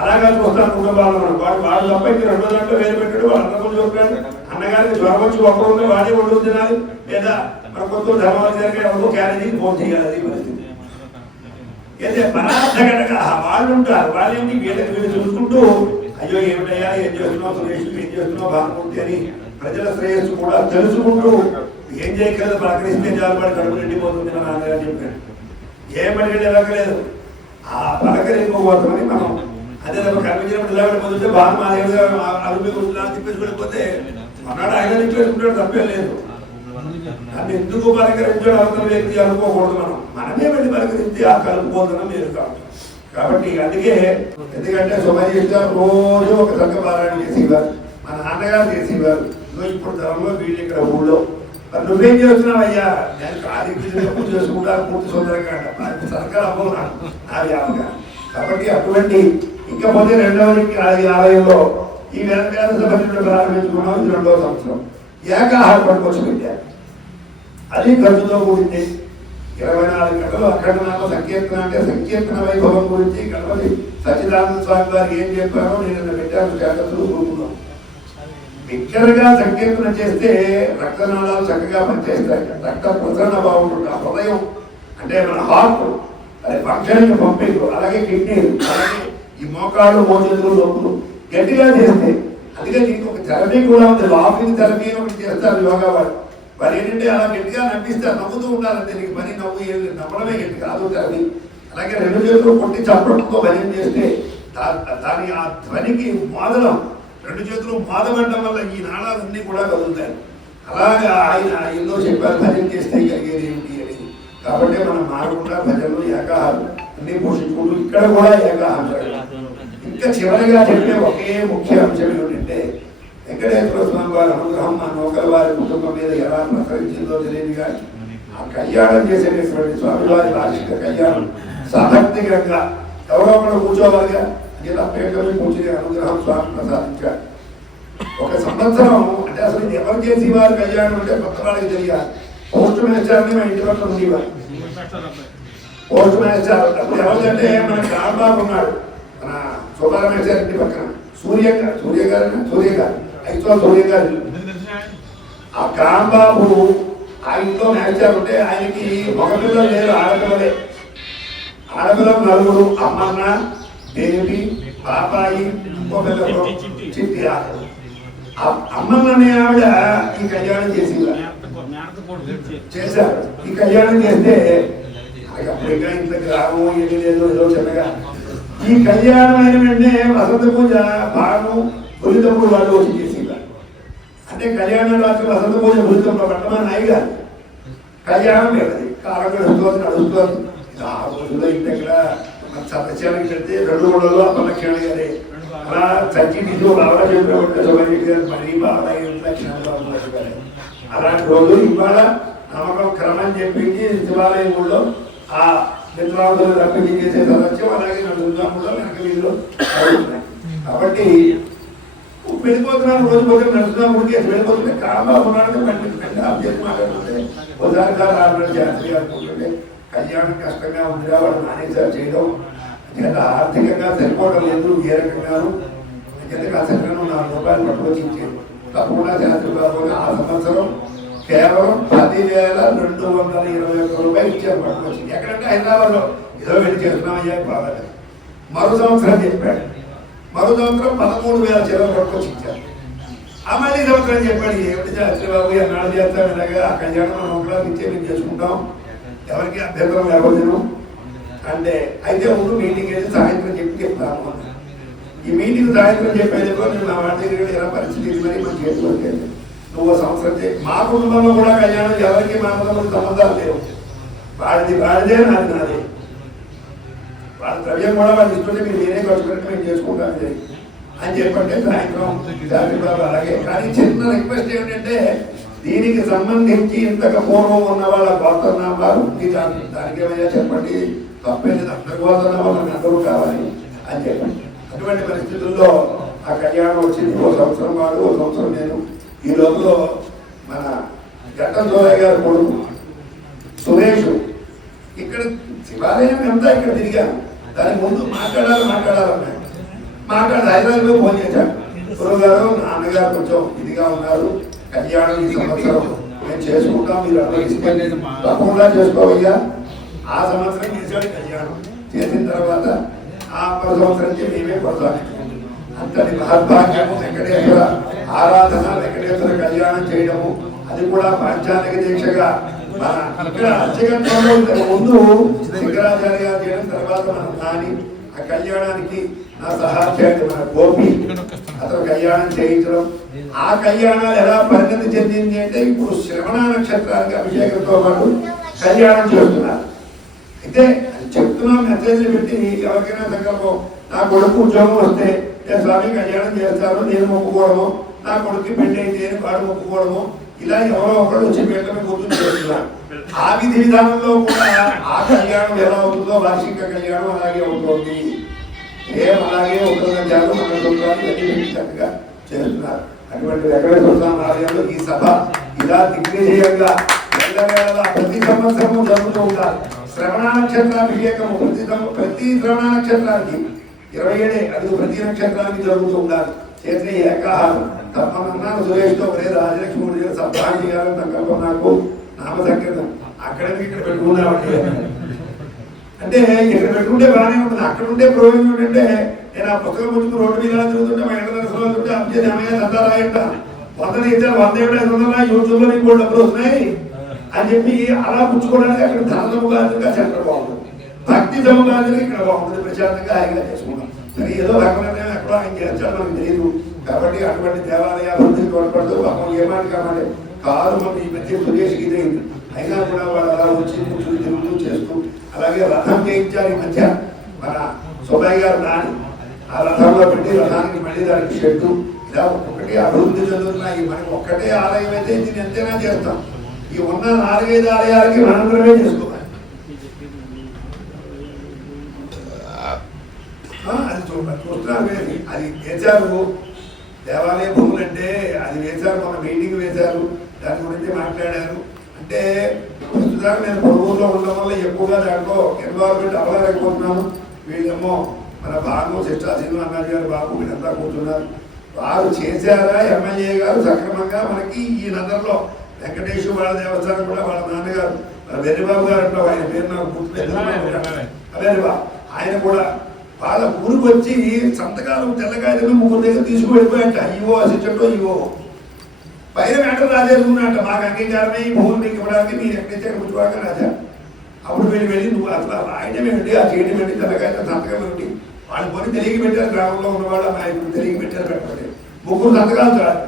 అలాగా చూస్తాను కుటుంబాలను. వాడు తప్ప ఇంక 2 గంటలు వేలు పెట్టాడు. వాడు అన్నప్పుడు చెప్పాడు అన్నగారికి జ్వరం వచ్చి ఒక్కరు ఉంటే వాడే వండు తినాలి, లేదా మన కొత్త ధర్మాలు జరిగే ఎవరు క్యారేజీకి ఫోన్ చేయాలి. అది పరిస్థితి. అయితే పరార్థఘటక వాళ్ళు ఉంటారు. వాళ్ళేంటి వీళ్ళకి వీళ్ళు చూసుకుంటూ అయ్యో ఏమిటయ్యా, ఏం చేస్తున్నావు సురేష్, ఏం చేస్తున్నావు భానుమూర్తి అని ప్రజల శ్రేయస్సు కూడా తెలుసుకుంటూ ఏం చేయగలదు పలకరిస్తే జాలపడి కడుపు నిండిపోతుంది మన నాన్నగారు చెప్పాడు. ఏం పడిగంటే ఇవ్వకలేదు. ఆ పలకరింపు కోసమని మనం అదే తప్ప కనిపించినప్పుడు ఇలా పోతుంటే బాగా మా దగ్గర అరుపు కూర్చున్నారు తిప్పేసుకుపోతే అన్నాడు ఆయన తిప్పేసుకుంటాడు, తప్పే లేదు. దాన్ని ఎందుకు పలకరించడం అవతల వ్యక్తి అనుకోకూడదు. మనమే వెళ్ళి పలకరించి ఆ కలుపుకోదనం మీరు కాదు. కాబట్టి అందుకే ఎందుకంటే సుమజీష్ గారు రోజు ఒక సంఘ పారాయణ చేసేవారు, మా నాన్నగారు చేసేవారు. ఇప్పుడు తరంలో వీళ్ళు ఇక్కడ ఊళ్ళో మరి నువ్వేం చేస్తున్నావు అయ్యా, నేను కార్యక్రమం చేసుకుంటా పూర్తి సుందరంగా సర్కారు అమ్మున్నాను నా వ్యాపకం. కాబట్టి అటువంటి ఇంకపోతే 2వ ఆలయంలో ఈ వేద సభను ప్రారంభించుకున్నాం. ఇది 2వ సంవత్సరం. ఏకాహార పట్టుకొచ్చి పెట్టారు. అది ఖర్చుతో కూడింది. 24 గంటలు అక్కడ నాకు సంకీర్తన అంటే సంకీర్తన వైభవం గురించి గణపతి సచ్చిదానంద స్వామి గారు ఏం చెప్పారో నేను పెట్టాను. స్టేటస్లు గ్రూపులో బిగ్గరగా సంకీర్తన చేస్తే రక్తనాళాలు చక్కగా పనిచేస్తాయి, రక్త ప్రసరణ బాగుంటుంది. ఆ హృదయం అంటే మన హార్ట్ అది ఫంక్షన్కి పంపించు, అలాగే కిడ్నీలు, అలాగే ఈ మోకాళ్ళు మోచేతులు లోపులు గట్టిగా చేస్తే. అందుకే దీనికి ఒక థెరపీ కూడా ఉంది, లాఫింగ్ థెరపీ అని ఒకటి చేస్తారు యోగా వాళ్ళు. వాళ్ళు ఏంటంటే అలా గట్టిగా నవ్విస్తారు, నవ్వుతూ ఉండాలంటే నీకు పని నవ్వు ఏం నవ్వడమే గట్టి కాదు థెరపీ. అలాగే రెండు చేతులు కొట్టి చప్పడంతో భజన చేస్తే దాని ఆ ధ్వనికి మోదలం, రెండు చేతులు మోదమంటం వల్ల ఈ నాళాలన్నీ కూడా కదులుతాయి. అలాగా ఆయన ఎన్నో చెప్పారు భజన చేస్తే కలిగేది ఏమిటి అని. కాబట్టి మనం మారకుండా భజనలు ఏకాహారం అన్ని పోషించుకుంటూ ఇక్కడ కూడా ఏకాహారం. ఇంకా చివరిగా చెప్పే ఒకే ముఖ్య అంశం ఏమిటంటే వెంకటేశ్వర స్వామి వారి అనుగ్రహం మా నౌకల వారి కుటుంబం మీద ఎలా ప్రసరించిందో తెలియదు కానీ ఆ కళ్యాణం చేసేటటువంటి స్వామివారి వార్షిక కళ్యాణం సామర్థ్యంగా ఎవరో ఒకరు కూర్చోవాలిగా ఇలా పేటలో కూర్చుని అనుగ్రహం స్వామి ప్రసాదించారు. ఒక సంవత్సరం అంటే అసలు ఇది ఎవరు చేసి వారి కళ్యాణం అంటే కొత్త వాళ్ళకి తెలియాలి. పోస్ట్ మాస్టర్ని మా ఇంటి పక్కన ఉండేవారు. పోస్ట్ మాస్టర్ అప్పుడు ఎవరికంటే మన రాంబాబు ఉన్నాడు, మన సుబ్రహ్మణ్య ఇంటి పక్కన సూర్య గారు అయితే సూర్య గారు. ఆ కాంబాబు ఆ ఇంట్లో మాస్టర్ ఉంటే ఆయనకి మగపిల్లలు లేరు, ఆడపిల్లలే. ఆడపిల్లలు నలుగురు, అమ్మన్న, దేవి, పాపాయి, ఇంకో పిల్లలు చిట్టి. అమ్మన్ననే ఆవిడ ఈ కళ్యాణం చేశారు. ఈ కళ్యాణం చేస్తే అప్పుడు ఇంకా ఇంత గ్రామం ఏమీ లేదు, ఏదో చిన్నగా. ఈ కళ్యాణం అయిన వెంటనే వసంత పూజ భాను గురితప్పుడు వాళ్ళు వచ్చి చేసేవారు. అంటే కళ్యాణం రాత్రి వసంత పూజ గురితంలో పట్టమని నాయిగా కళ్యాణం లేదు, కాలం నడుస్తుంది. ఆ రోజుల్లో ఇంటి దగ్గర సత్యానికి పెడితే 2 రోజుల్లో అప్పలక్ష్మణ గారే అలా చచ్చి నిజం బాగా చెప్పేవాడు. మరీ బాగా లక్ష్మణ అలాంటి రోజు ఇవాళ నమ్మకం క్రమం చెప్పించి శివాలయం గుళ్ళో ఆ విద్వాంసులు రప్పించి చేసే సదస్యం, అలాగే దుర్గాములో వెనక వీళ్ళు అవుతున్నాయి. కాబట్టి వెళ్ళిపోతున్నాను, రోజు పోతే నడుస్తున్నాం, ఉడికేసి వెళ్ళిపోతుంటే కాంబాబున్నాడు పండించండి అభ్యర్థి మాట్లాడుతుంటే ఒకసారి గారు ఆల్రెడీ జాతీయ అనుకుంటుంటే కళ్యాణం కష్టంగా ఉందిగా వాడు మానేసారు చేయడం. ఎందుకంటే ఆర్థికంగా సరిపోవడం లేదు, ఏ రకంగాను ఎందుకంటే ఆ చక్కగా 4 రూపాయలు పట్టుకొచ్చి ఇచ్చేది. తప్పకుండా శాస్త్రి బాబు ఆ సంవత్సరం కేవలం 10,221 రూపాయలు ఇచ్చారు పట్టుకొచ్చింది. ఎక్కడంటే హైదరాబాద్లో ఏదో వెళ్ళి చేస్తున్నామయ్యా బాగా. మరో సంవత్సరం చెప్పాడు, మరో సంవత్సరం 13,000 చీరలు పట్టుకొచ్చి ఇచ్చారు. ఆ మళ్ళీ సంవత్సరం చెప్పాడు, ఏమిటి శాస్త్రి బాబు ఎన్నాళ్ళు చేస్తాం ఇలాగా ఆ కళ్యాణం మనం ఒకలాగా ఇచ్చే మేము చేసుకుంటాం, ఎవరికి అభ్యంతరం లేకపోతేను అంటే. అయితే ముందు మీటింగ్ అయితే సాయంత్రం చెప్తాను. ఈ మీటింగ్ సాయంత్రం చెప్పేందుకు నేను నా వాడి దగ్గర ఎలా పరిస్థితి మరి మన చేతిలో వచ్చేది. నువ్వు సంవత్సరం మా కుటుంబంలో కూడా కళ్యాణం ఎవరికి మా కుటుంబంలో సంబంధాలు లేవు, వాడిదే నాదే. వాళ్ళ ద్రవ్యం కూడా వాళ్ళు ఇస్తుంటే మీరు నేనే ఖర్చుకుంటే మేము చేసుకుంటాం అని చెప్పంటే సాయంత్రం శాస్త్రి బాబు అలాగే. కానీ చిన్న రిక్వెస్ట్ ఏమిటంటే దీనికి సంబంధించి ఇంతకు పూర్వం ఉన్న వాళ్ళ గోత్రనామాలు దానికి ఏమైనా చెప్పండి, తప్పేది అందరి గోత్రనామాలు అందరూ కావాలి అని చెప్పండి. అటువంటి పరిస్థితుల్లో ఆ కళ్యాణం వచ్చింది. ఓ సంవత్సరం వాడు, ఓ సంవత్సరం నేను. ఈ లోపల మన గట్టం జోరయ్య గారు కొడుకు సురేష్ ఇక్కడ శివాలయం అంతా ఇక్కడ తిరిగాను. దాని ముందు మాట్లాడాలన్నాడు. హైదరాబాద్లో ఫోన్ చేశాను, గురువు గారు నాన్నగారు కొంచెం ఇదిగా ఉన్నారు, కళ్యాణం ఈ సంవత్సరం మేము చేసుకుంటాం, మీరు అందరూ ఇష్టం తప్పకుండా చేసుకోవయ్యా. ఆ సంవత్సరం చేశాడు కళ్యాణం. చేసిన తర్వాత ఆ సంవత్సరం మేమే కొనసాగించాము. అంతటి మహద్భాగ్యము వెంకటేశ్వర ఆరాధన, వెంకటేశ్వర కళ్యాణం చేయడము, అది కూడా పాంచానిక దీక్షగా. మన ఇక్కడ అర్చకంలో ముందు శంకరాచార్య గారు చేయడం, తర్వాత మనం నాని ఆ కళ్యాణానికి నా సహాధ్యాయుడు మన గోపి అతను కళ్యాణం చేయించడం. ఆ కళ్యాణాలు ఎలా పరిణతి చెందింది అంటే ఇప్పుడు శ్రవణ నక్షత్రానికి అభిషేకంతో పాటు కళ్యాణం చేస్తున్నారు. అయితే చెప్తున్నాం, మెసేజ్లు పెట్టి ఎవరికైనా సంకల్పం, నా కొడుకు ఉద్యోగం వస్తే స్వామి కళ్యాణం చేస్తారు, నేను మొక్కుకోవడము, నా కొడుకు పెళ్లి అయితే వాడు మొక్కుకోవడము, ఇలా ఎవరో ఒకరు వచ్చి పెట్టమే కూర్చొని చేస్తున్నారు. ఆ విధి విధానంలో కూడా ఆ కళ్యాణం ఎలా అవుతుందో వార్షిక కళ్యాణం అలాగే అవుతుంది. అలాగే ఉపయోగించారు మన సొంతాన్ని చక్కగా చేస్తున్నారు. అటువంటి వెంకటేశ్వర స్వామి ఆలయంలో ఈ సభ ఇలా దిగ్విజయంగా ప్రతి సంవత్సరము జరుగుతూ ఉంటారు. శ్రవణ నక్షత్రాభిషేకము ప్రతి శ్రవణ నక్షత్రానికి 27 అది ప్రతి నక్షత్రానికి జరుగుతూ ఉండాలి. చేసే ఏకాహారం మన అన్నాను సురేష్తో ఒరే రాజలక్ష్మి సప్తాహం చేయాలని సంకల్పం నాకు నామ సంకీర్తనం అక్కడ ఇక్కడ పెట్టుకున్నామండి అంటే ఇక్కడ పెట్టుకుంటే బాగానే ఉంటుంది. అక్కడ ఉంటే ప్రయోజనం ఏంటంటే నేను ఆ పుస్తకం పుచ్చుకుని రోడ్డు మీద తిరుగుతుంటే మా ఇంటి దర్శనం అంతే అమ్మయ్య దంతా రాయంట 100 ఇచ్చారు 100 500 యూట్యూబ్ లో నీకు కూడా డబ్బులు వస్తున్నాయి అని చెప్పి అలా పుచ్చుకోవడానికి అక్కడ ధనముగా సెంటర్ బాగుంటుంది, భక్తి సముదాయానికి ఇక్కడ బాగుంటుంది, ప్రశాంతంగా హాయిగా చేసుకుంటాం. సరే ఏదో భగవంతుని ఎక్కడో ఆయన చేర్చాలి మనకు తెలియదు కాబట్టి అటువంటి దేవాలయ అభివృద్ధికి తోడ్పడుతూ పాపం ఏమాటి కాబట్టి కారు మనం ఈ మధ్య సురేష్కి ఇదైంది అయినా కూడా వాళ్ళు అలా వచ్చి కూర్చుని తిరుగుతూ చేస్తూ అలాగే రథం చేయించారు ఈ మధ్య మన సుబ్బయ్య గారు దాని ఆ రథంలో పెట్టి రథానికి మళ్ళీ దానికి షెడ్డు ఇలా ఒక్కొక్కటి అభివృద్ధి చెందుతున్నాయి. మనకి ఒక్కటే ఆలయం అయితే దీన్ని ఎంతైనా చేస్తాం. ఈ ఉన్న 4-5 ఆలయాలకి మనందరమే చేసుకోవాలి. అది చూస్తున్నారు అది వేశారు దేవాలయ భూములు అంటే అది వేశారు, మన మీటింగ్ వేశారు, దాని గురించి మాట్లాడారు. అంటే ప్రస్తుతానికి నేను పొరుగులో ఉండడం వల్ల ఎక్కువగా దాంట్లో ఇన్వాల్వ్మెంట్ అవ్వలేకపోతున్నాను. వీళ్ళేమో మన బాబు శిష్టాశీలు అన్నది గారు బాబు వీళ్ళంతా కూర్చున్నారు. వారు చేశారా ఎమ్మెల్యే గారు సక్రమంగా మనకి ఈ నగరంలో వెంకటేశ్వర దేవస్థానం కూడా వాళ్ళ నాన్నగారు వెర్రిబాబు గారు అంటాం, ఆయన పేరు నాకు గుర్తుపెట్టుబాబు, ఆయన కూడా వాళ్ళ ఊరికి వచ్చి సంతకాలు తెల్లకాయలు 3 దగ్గర తీసుకువెళ్ళిపోయాట. ఈవో అసిస్టెంట్ ఈవో పైన వెంటనే రాజేసుకున్నట్ట మాకు అంగీకారమే ఈ భూములు మీకు ఇవ్వడానికి మీరు ఎక్కడిచ్చే కూర్చోవాక రాజా. అప్పుడు వీళ్ళు వెళ్ళి నువ్వు అసలు రాయడం ఏమిటి ఆ చేయడం ఏంటి తెల్లకాయ సంతకం ఏమిటి వాళ్ళు కొని తెలిగి పెట్టారు. గ్రామంలో ఉన్న వాళ్ళు ఇప్పుడు తెలిగి పెట్టారు పెట్టండి 3 సంతకాలు చాలు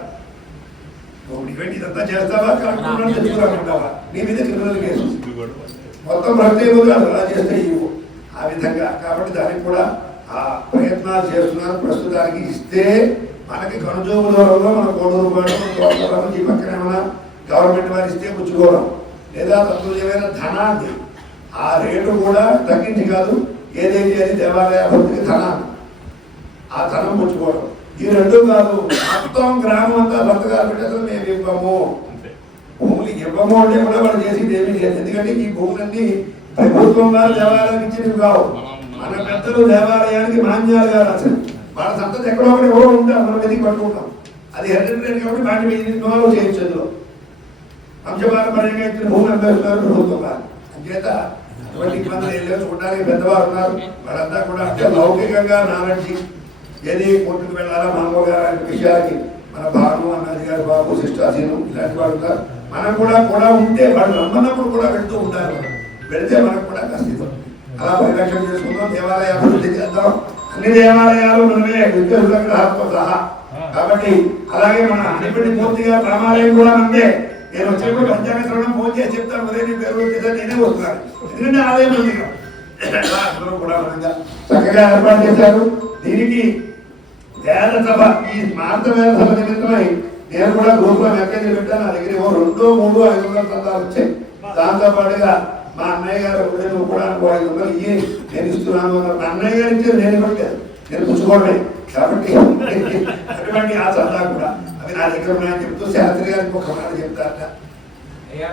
ఇవన్నీ ఇదంతా చేస్తావా కరెక్ట్ తెలుసుకురాకుంటావా నీ మీద క్రిమినల్ కేసు మొత్తం ప్రత్యేకంగా అలా చేస్తే ఇవ్వు ఆ విధంగా. కాబట్టి దానికి కూడా ఆ ప్రయత్నాలు చేస్తున్నారు. ప్రస్తుతానికి ఇస్తే మనకి కనుజోగు దూరంలో మన కోడూరు పాటు ఈ పక్కన ఏమైనా గవర్నమెంట్ వారు ఇస్తే పుచ్చుకోవడం లేదా తత్వమైన ధనాన్ని ఆ రేటు కూడా తగ్గించి కాదు ఏదైతే అది దేవాలయ అభివృద్ధికి ధనాన్ని ఆ ధనం పుచ్చుకోవడం ఈ 2 కాదు. మొత్తం గ్రామం అంతా సంతకాలు పెట్టేసి మేము ఇవ్వము భూములు ఇవ్వము అంటే కూడా వాళ్ళు చేసేది ఏమీ లేదు. ఎందుకంటే ఈ భూములన్నీ ప్రభుత్వం వారు దేవాలయానికి ఇచ్చినవి కావు. మన పెద్దలు దేవాలయానికి మాన్యాలు గారు అసలు వాళ్ళ సంతతి ఎక్కడో ఒకటి ఎవరో ఉంటారు మనం వెతికి పట్టుకుంటాం. అది హెరిటరీ కాబట్టి బాగా ఇన్వాల్వ్ చేయొచ్చు. అందులో వంశపారంపర్యంగా ఇచ్చిన భూమి అభ్యర్థులు ప్రభుత్వం వారు అంచేత అటువంటి ఇబ్బందులు ఏం లేవు. చూడడానికి పెద్దవారు ఉన్నారు వాళ్ళంతా కూడా అంటే లౌకికంగా నాలెడ్జి ఏది కోర్టుకు వెళ్ళాలా మామూలుగా విషయాలకి మన భాను అన్నది గారు బాబు శిష్టాసీను ఇలాంటి వాళ్ళు మనం కూడా ఉంటే వాళ్ళు రమ్మన్నప్పుడు కూడా వెళ్తూ ఉండాలి. వెళితే మనకు కూడా కష్టం అలా పరిరక్షణ చేసుకుందాం. దేవాలయ అభివృద్ధి చేద్దాం. అన్ని దేవాలయాలు మనమే విద్యుత్తో సహా కాబట్టి అలాగే మన అనిపటి పూర్తిగా రామాలయం కూడా మనదే. నేను వచ్చేప్పుడు పంచాంగ శ్రవణం ఫోన్ చేసి చెప్తాను ఉదయం నీ పేరు వచ్చేసరి నేనే వస్తున్నాను ఎందుకంటే ఆలయం ఉంది అందరూ కూడా మనగా చక్కగా ఏర్పాటు చేశారు. దీనికి వేద సభ ఈ స్మార్త వేద సభ నిమిత్తమై నేను కూడా గ్రూప్ లో మెసేజ్ పెట్టాను. నా దగ్గర 2, 3, 500 సంతాలు వచ్చాయి. దాంతో పాటుగా మా అన్నయ్య గారు నువ్వు కూడా 500 ఇవి నేను ఇస్తున్నాను అన్నారు. అన్నయ్య గారు ఇచ్చారు నేను పెట్టాను నేను పుచ్చుకోవడమే కాబట్టి అటువంటి ఆ సలహా కూడా అవి నా దగ్గర ఉన్నాయని చెప్తూ శాస్త్రి గారికి ఒక మాట చెప్తారట. అయ్యా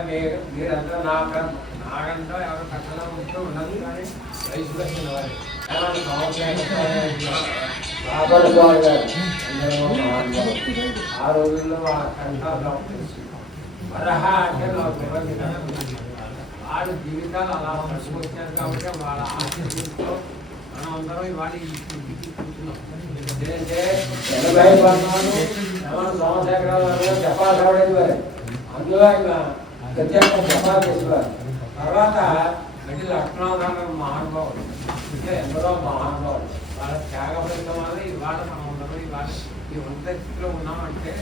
మీరంతా నాకంటూ ఎవరు కట్టలో ఉంటూ ఉన్నది కానీ వయసులో చిన్నవారు ఆ రోజుల్లో ఆ కంఠాలు వరహ అంటే నాకు వాళ్ళ జీవితాలు అలా నడుచుకొచ్చారు కాబట్టి వాళ్ళ ఆశీస్సుతో మనం అందరం ఇవాళ కూర్చున్నాం. ఏంటంటే 80 సంవత్సరాలు జపాలు రావడేవారు అందులో ఆయన ప్రత్యేక జపాలు చేసేవారు. తర్వాత మళ్ళీ లక్ష్మణారాయణ మహానుభావులు అంటే ఎందరో మహానుభావులు వాళ్ళ త్యాగ ఫలితం వల్ల ఇవాళ మనం అందరం ఇవాళ ఈ ఉన్నత స్థితిలో ఉన్నామంటే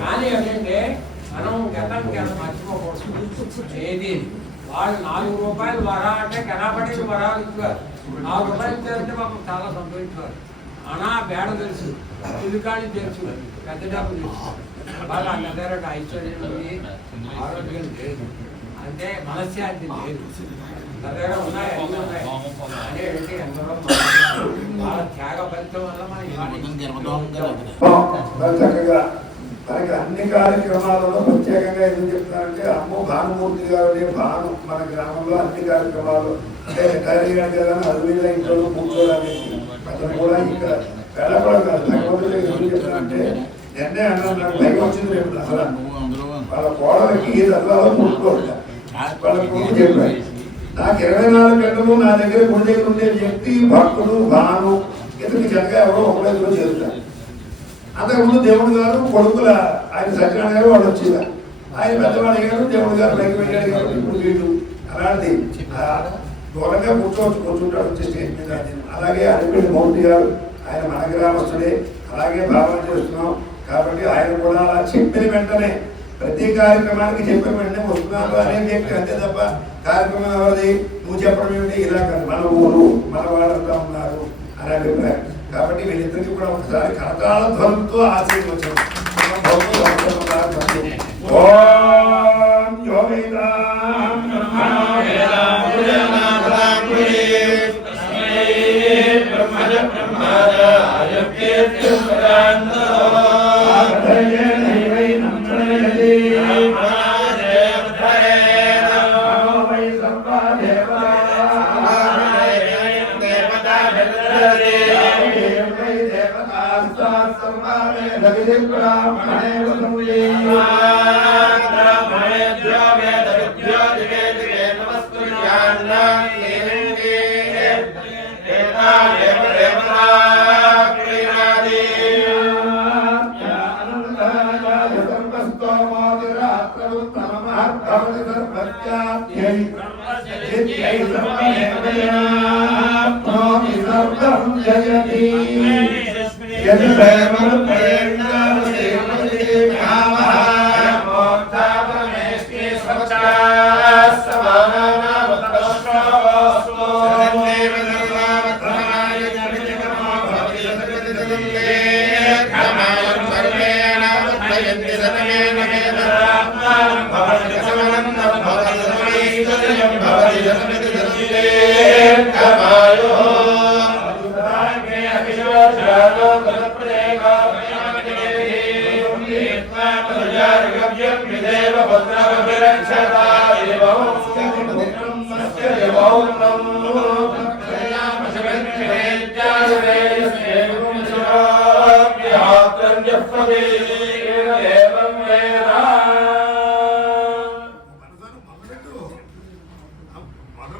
కానీ ఏంటంటే మనం గతానికి మర్చిపోకూడదు. ఏది వాళ్ళు 4 రూపాయలు వరా అంటే కనపడిన వరాలు ఇచ్చేవారు. 4 రూపాయలు ఇచ్చారంటే మాకు చాలా సంతోషించేవారు. అనా బేడ తెలుసు పులికాడి తెలుసు పెద్ద డబ్బు తెలుసు వాళ్ళు అన్న దగ్గర ఐశ్వర్యం ఉంది ఆరోగ్యం లేదు అంటే మనశ్శాంతి లేదు నా దగ్గర ఉన్నాయి అన్నీ ఉన్నాయి అనేటువంటి ఎందరో వాళ్ళ త్యాగ ఫలితం వల్ల మనం చక్కగా మనకి అన్ని కార్యక్రమాలలో ప్రత్యేకంగా ఎందుకు చెప్తారంటే అమ్మో భానుమూర్తి గారు భాను మన గ్రామంలో అన్ని కార్యక్రమాలు అంటే రిటైర్ అయ్యాడు కదా అరువుల ఇంట్లో కూర్చోడానికి అతను కూడా ఇక్కడ వెళ్ళకూడదు కాదు. భగవంతుడు ఎందుకు చెప్తానంటే నిన్నే అన్నాను, నాకు భయం వచ్చింది రేపు దసరా. వాళ్ళ కోడలకి ఈ దసరాలో ముట్టుకోవట్లే. వాళ్ళ కొడుకు చెప్పాడు, నాకు 24 గంటలు నా దగ్గర గుడి దగ్గర ఉండే వ్యక్తి భక్తుడు భాను ఇతనికి జనగా ఎవరో ఒకవేళ చేరుతారు. అంతకుముందు దేవుడు గారు కొడుకుల ఆయన సత్యనారాయణ గారు వాళ్ళు వచ్చేవారు. ఆయన పెద్దవాడు గారు దేవుడు గారు పైకి వెళ్ళాడు గారు. ఇప్పుడు వీళ్ళు అలాంటిది దూరంగా కూర్చుంటాడు వచ్చే స్టేజ్ మీద. అలాగే అడిపల్లి మౌంటి గారు ఆయన మన గ్రామస్తుడే, అలాగే భావన చేస్తున్నాం. కాబట్టి ఆయన కూడా అలా చెప్పిన వెంటనే ప్రతి కార్యక్రమానికి చెప్పిన వెంటనే వస్తున్నారు అనే వ్యక్తి, అంతే తప్ప కార్యక్రమం ఎవరిది నువ్వు చెప్పడం ఏమిటి ఇలా కాదు, మన ఊరు మన వాళ్ళంతా ఉన్నారు అనే అభిప్రాయం. కాబట్టి వీళ్ళిద్దరికీ కూడా ఒకసారి కరతాళ ధ్వనులతో ఆశీర్వచనం.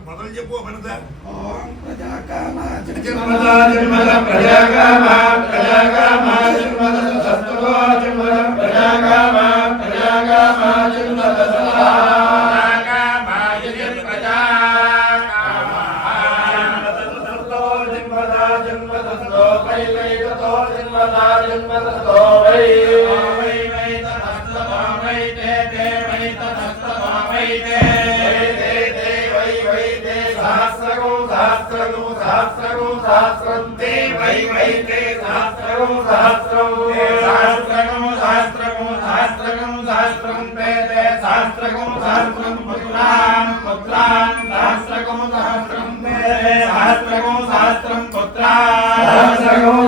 మొదలు చెప్పు మనదా. ఓం ప్రజాకామ జన్మదా జన్మద ప్రజాకామ ప్రజాకామ జన్మద సస్తవ జన్మద ప్రజాకామ ప్రజాకామ జన్మద ప్రజాకామ జన్మద సస్తవ జన్మద జన్మద తో వై వై తో జన్మద జన్మద తో వై వై వై తస్తవ వై తే తే వై తస్తవ వై తే సహస్రం తే వై వై తే సహస్రం సహస్రం సహస్రం సహస్రం సహస్రం తే తే సహస్రం సహస్రం పుత్రాన్ పుత్రాన్ సహస్రం సహస్రం తే సహస్రం సహస్రం పుత్రాన్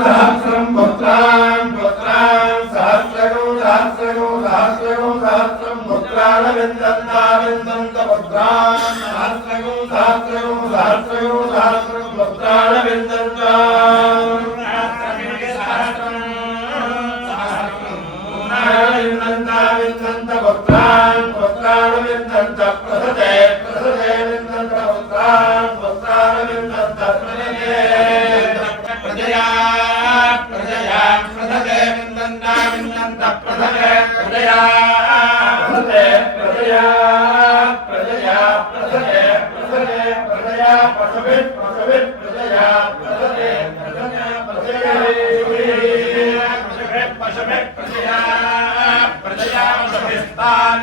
సహస్రం పుత్రాన్ పుత్రాన్ సహస్రం సహస్రం సహస్రం పుత్రాన్ విందంత విందంత పుత్రాన్ సహస్రం సహస్రం పుత్రాన్ విందంత విందంత పుత్రాన్ పుత్రాన్ విందంత ప్రసదే ప్రసదే విందంత పుత్రాన్ పుత్రాన్ విందంత ప్రసదే ప్రజయా ప్రజయా ప్రసదే విందంత విందంత ప్రసదే ప్రజయా ప్రసదే ప్రజయా ప్రజయా ప్రసదే ప్రసదే ప్రజయా ప్రసవిత్ ప్రసవిత్ ప్రజయా ప్రసదే ప్రజయా ప్రజయా పశుభిః ప్రజయా ప్రజయా పశుభిస్తాం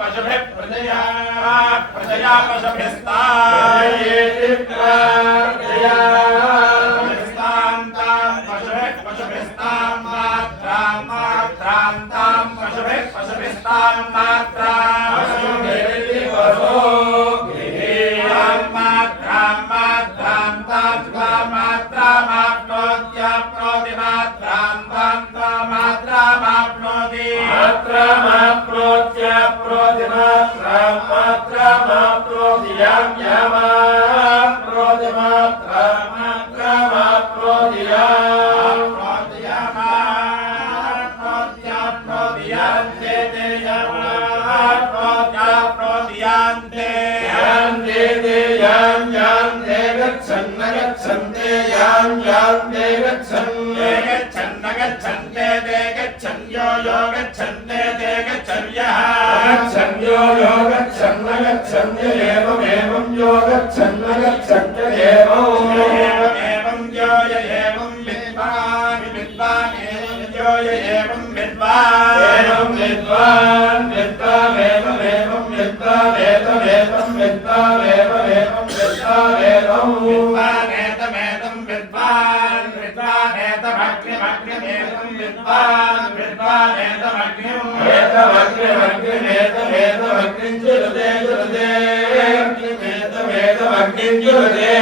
పశుభిః ప్రజయా ప్రజయా పశుభిస్తాం ప్రజయా పశుభిస్తాం మాత్రాం మాత్రాంతాం పశుభిః పశుభిస్తాం మాత్రాం మాత్రాం మాత్రాంతాం మాత్రామాప్నోత్య ప్రోతిమాత్రాం మాత్రామాప్నోతి మాత్రామాప్నోత్య ప్రోతిమాత్రాం మాత్రామాప్నోతి యాం యామాప్నోతి మాత్రాం మాత్రామాప్నోతి యాం ते यां यां ते गच्छन् गच्छन्ते यां यां ते गच्छन् ते गच्छन् गच्छन्ते ते गच्छन् यो यो गच्छन्ते ते गच्छन्यः गच्छन् यो यो गच्छन् गच्छन्य एवमेवं यो गच्छन् गच्छन्य एवं यो य एवं विद्वान् विद्वान् एवं यो य एवं विद्वान् विद्वामेवमेवं विद्वानेतमेतं विद्वानेतमेतं विद्वान् विद्वानेतमग्निमग्निमेतं विद्वान् विद्वानेतमग्निमेतमग्निमेतमेतमग्निं जुरुदे जुरुदे अग्निमेतमेतमग्निं जुरुदे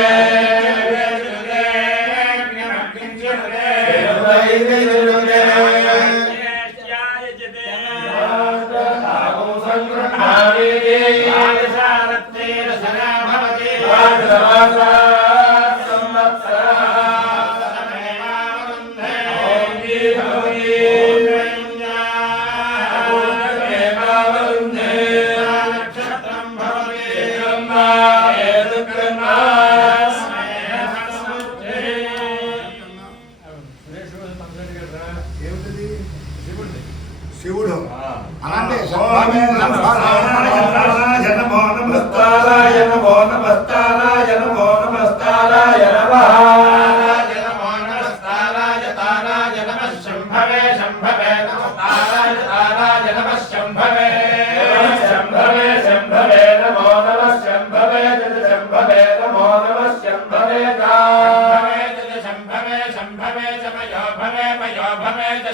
శివుడు అలాంటి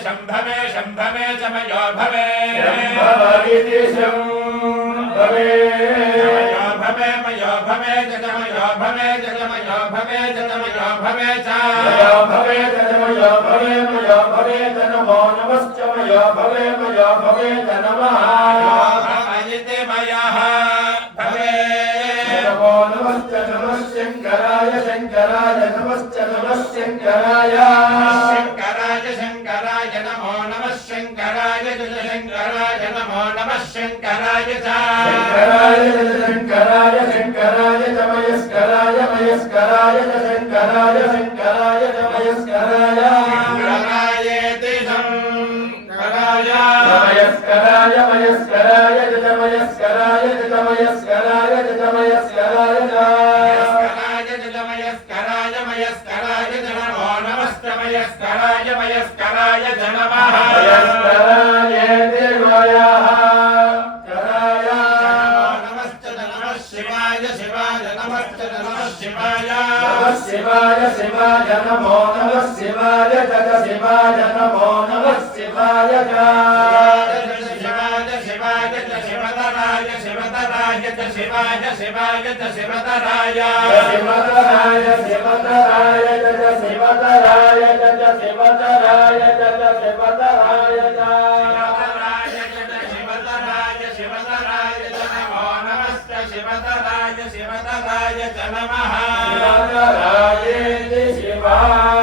शंभवे शंभवे च मयो भवे शंभवे शंभवे मयो भवे च मयो भवे च मयो भवे च मयो भवे च मयो भवे च मयो भवे मयो भवे च नमो नमश्च मयो भवे च नमः भवयते मयः भवे नमो नमश्च नमः शंकराय शंकराय नमश्च नमः शंकराय शंकराय नमो नमः शंकराय शंकराय नमो नमः शंकराय शंकराय शंकराय मयस्कराय मयस्कराय शंकराय शंकराय मयस्कराय शंकरायेति शंकराय मयस्कराय मयस्कराय मयस्कराय मयस्कराय मयस्कराय मयस्कराय नमो नमस्ते मयस्कराय मयस्कराय नमः मयस्कराय देवायाः कराय नमस्ते नमः शिवाय शिवाय नमस्ते नमः शिवाय शिवाय शिवाय नमो नमः शिवाय जय शिवाय नमो नमः शिवाय शिवाय शिवाय शिवतराय शिवतराय शिवाय शिवाय शिवतराय शिवतराय शिवतराय शिवतराय शिवतराय शिवतराय शिवतराय नमो नमस्ते शिवतराय शिवतराय नमः शिवतराय शिवाय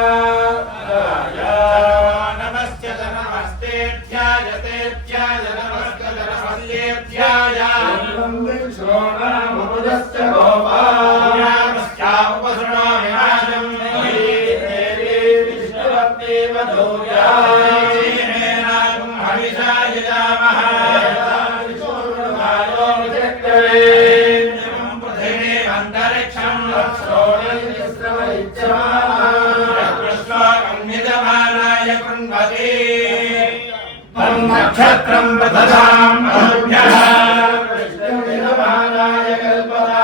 नमस्ते नमस्ते ध्यायते ध्याय नमस्ते नमस्ते ध्याय श्रोणामुदस्य गोपायामस्यामुपसृणो विनाशं देवी विष्णुवत्ते वधूयायेनागं हविषा यजामः विष्णुर्वायो विचक्रवे पृथिवी अन्तरिक्षं श्रोणिश्रवैच्छमानाय कृण्वते नक्षत्रं प्रददां भव्यः कृष्णविदमानाय कल्पदा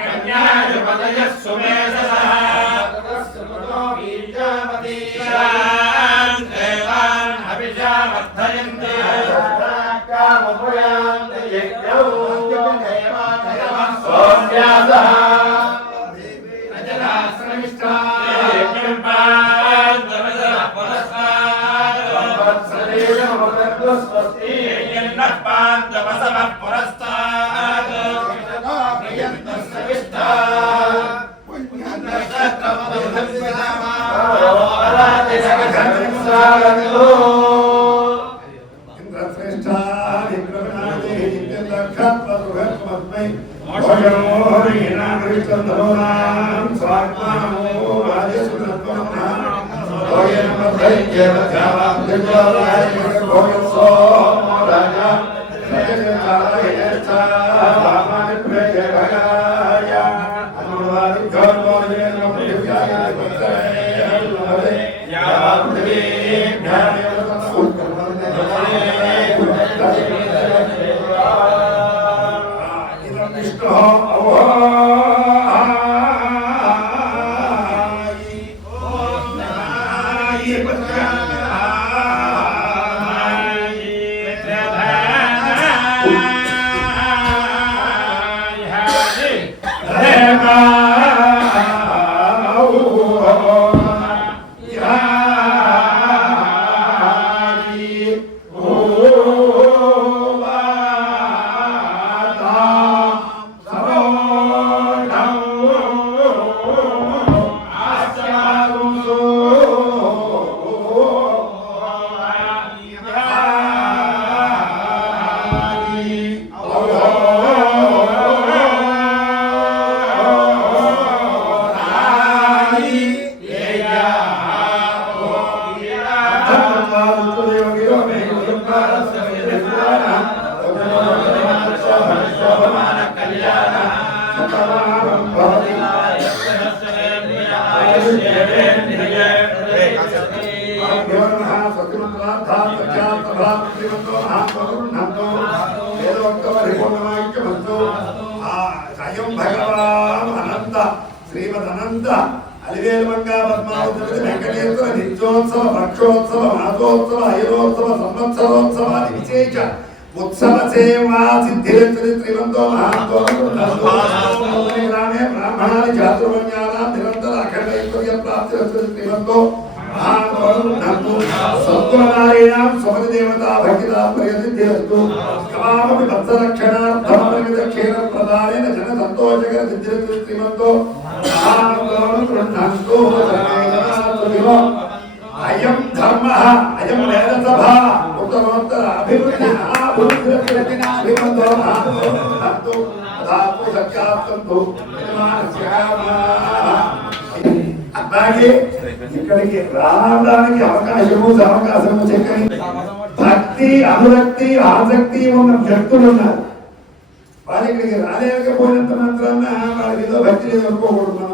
कन्यायुपदयः सुमेधसः ततस्तुतो बीजामती देवान् हविषा वर्धयन्ते कामपुरान्ते यज्ञौ सोम्यासः ఇంద్రశ్రేష్ఠ శ్రీమదనంద అలివేలుమంగా పద్మావతి వెంకటేశ్వర నిత్యోత్సవ భక్షోత్సవ మాతోత్సవ అయనోత్సవ సంవత్సరోత్సవాది విశేష ఉత్సవ సేవా సిద్ధిరత్రి శ్రీమంతో మహాంతో గ్రామే బ్రాహ్మణాది చాతుర్వర్ణ్యానాం నిరంతర అఖండైశ్వర్య ప్రాప్తిరత్రి శ్రీమంతో సత్వనారాయణాం స్వపతి దేవతా భక్తిదా ప్రయసిద్ధిరస్తు కామపి వత్సరక్షణార్థం క్షీర ప్రదానేన జన సంతోషకర సిద్ధిరస్తు శ్రీమంతో అయం ధర్మ అయం వేదసభ ఉత్తరోత్తర అభివృద్ధి అలాగే ఇక్కడికి రావడానికి అవకాశము చెక్కని భక్తి అనురక్తి ఆసక్తి ఉన్న వ్యక్తులు ఉన్నారు. వాళ్ళు ఇక్కడికి రాలేకపోయినంత మాత్రాన వాళ్ళకి ఏదో భక్తి లేదు అనుకోకూడదు.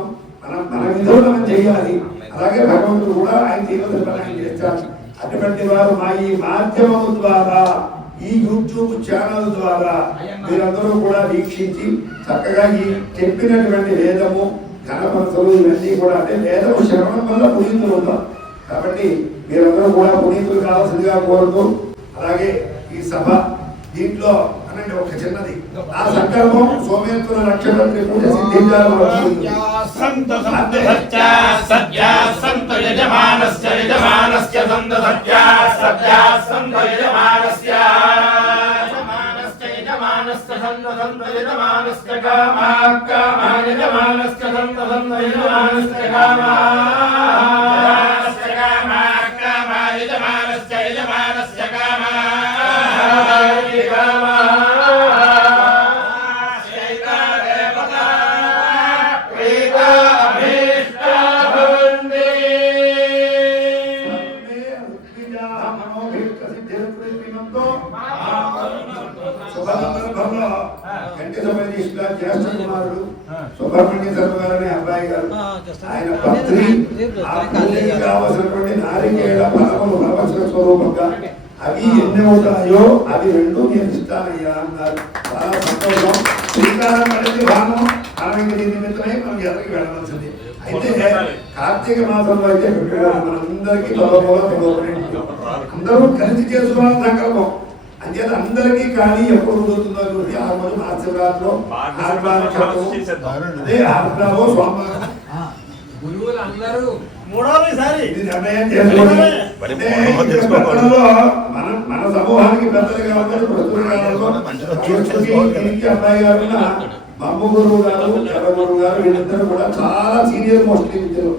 మన విధులు మనం చేయాలి. అలాగే భగవంతుడు కూడా ఆయన జీవితం చేస్తారు. అటువంటి వారు మా ఈ మాధ్యమం ద్వారా ఈ యూట్యూబ్ ఛానల్ ద్వారా మీరందరూ కూడా వీక్షించి చక్కగా ఈ చెప్పినటువంటి వేదము ఘనపరసలు ఇవన్నీ కూడా అంటే వేదము శ్రవణం వల్ల పునీతులు ఉంటారు. కాబట్టి మీరందరూ కూడా పునీతులు కావాల్సిందిగా కోరుతూ అలాగే ఈ సభ దీంట్లో అనండి ఒక చిన్నది ఆ సంకల్పం సోమేశ్వర నక్షత్రం పూజ సిద్ధించాలి. సంతు సంతు సత్యా సత్యా సంతు యజమానస్య యజమానస్య సంతు సత్యా సత్యా సంతు యజమానస్య యజమానస్య యజమానస్య సంతు సంతు యజమానస్య కామా కామా యజమానస్య సంతు సంతు యజమానస్య కామా యజమానస్య కామా కామా యజమానస్య యజమానస్య కామా కామా జ్యేష్ఠ కుమారుడు సుబ్రహ్మణ్య శర్మ గారు అనే అబ్బాయి గారు ఆయన పత్రి కావలసినటువంటి నారికేళ ఫలములు ప్రవచన స్వరూపంగా అవి ఎన్ని అవుతాయో అవి రెండు నేను ఇస్తానయ్యా అన్నారు. చాలా సంతోషం. శ్రీకారం పడింది భాగం మనం దీని నిమిత్తమై మనం ఎదరికి వెళ్ళవలసింది. అయితే కార్తీక మాసంలో అయితే మనందరికీ అందరూ కలిసి చేసుకోవాలని సంకల్పం. అంచేత అందరికీ కానీ ఎప్పుడు కుదురుతుందో చూసి ఆ రోజు మహాశివరాత్రిలో అదే ఆర్ద్రావో సోమవారం గురువులు అందరూ ఇది నిర్ణయం చేసుకోండి. మన సమూహానికి పెద్దలు కావాలి ప్రస్తుతం అబ్బాయి గారు మమ్మ గురువు గారు ఎర్ర గురువు గారు వీళ్ళిద్దరు కూడా చాలా సీనియర్ మోస్ట్ విద్యలు.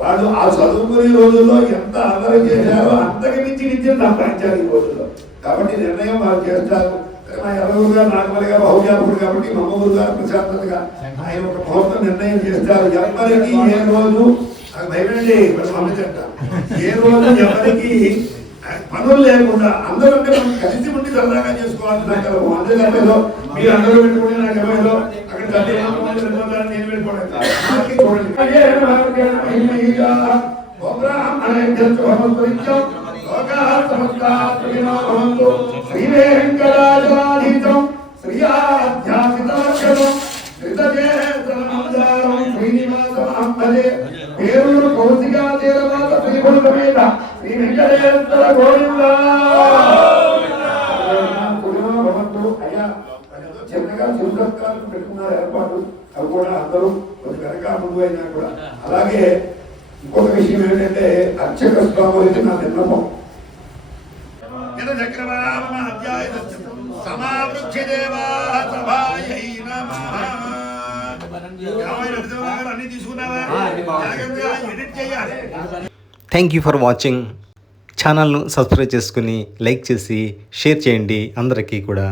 వాళ్ళు ఆ చదువుకునే రోజుల్లో ఎంత అల్లరి చేశారో అంతకు మించి విద్యను సంపాదించారు ఈ రోజుల్లో. కాబట్టి నిర్ణయం వారు చేస్తారు. మా ఎర్రగురు గారు నాగమల్లి గారు బహుజాపుడు కాబట్టి మా అమ్మగురు గారు ప్రశాంతతగా ఆయన ఒక ముహూర్తం నిర్ణయం చేస్తారు. ఎవరికి ఏ రోజు నాకు భయపడండి మనం అమ్మచెంట ఏ రోజు ఎవరికి పనులు లేకుండా అందరూ అంటే మనం కలిసి ఉండి సరదాగా చేసుకోవాలి. నాకు అందరూ 70లో మీరు అందరూ పెట్టుకుంటే నాకు 70లో అక్కడ గడ్డి నేను వెళ్ళిపోవడానికి చూడండి. శ్రీ వెంకటాచలాధీశం శ్రీయాధ్యాసితాక్షరం శ్రీనివాసమహం భజే పేరులు కౌశికా తీరవాత శ్రీభూతమేత శ్రీ వెంకటేశ్వర గోవింద. అయ్యా చిన్నగా శుభ్రత్కారం పెట్టుకున్నారు ఏర్పాటు, అవి కూడా అందరూ కొద్ది వెనక ముందు అయినా కూడా. అలాగే ఇంకొక విషయం ఏంటంటే అర్చక స్వామి నా విన్నపం అన్ని తీసుకున్నావా? ఎడిట్ చేయాలి. Thank you for watching. ఛానల్ను సబ్స్క్రైబ్ చేసుకుని లైక్ చేసి షేర్ చేయండి అందరికీ కూడా.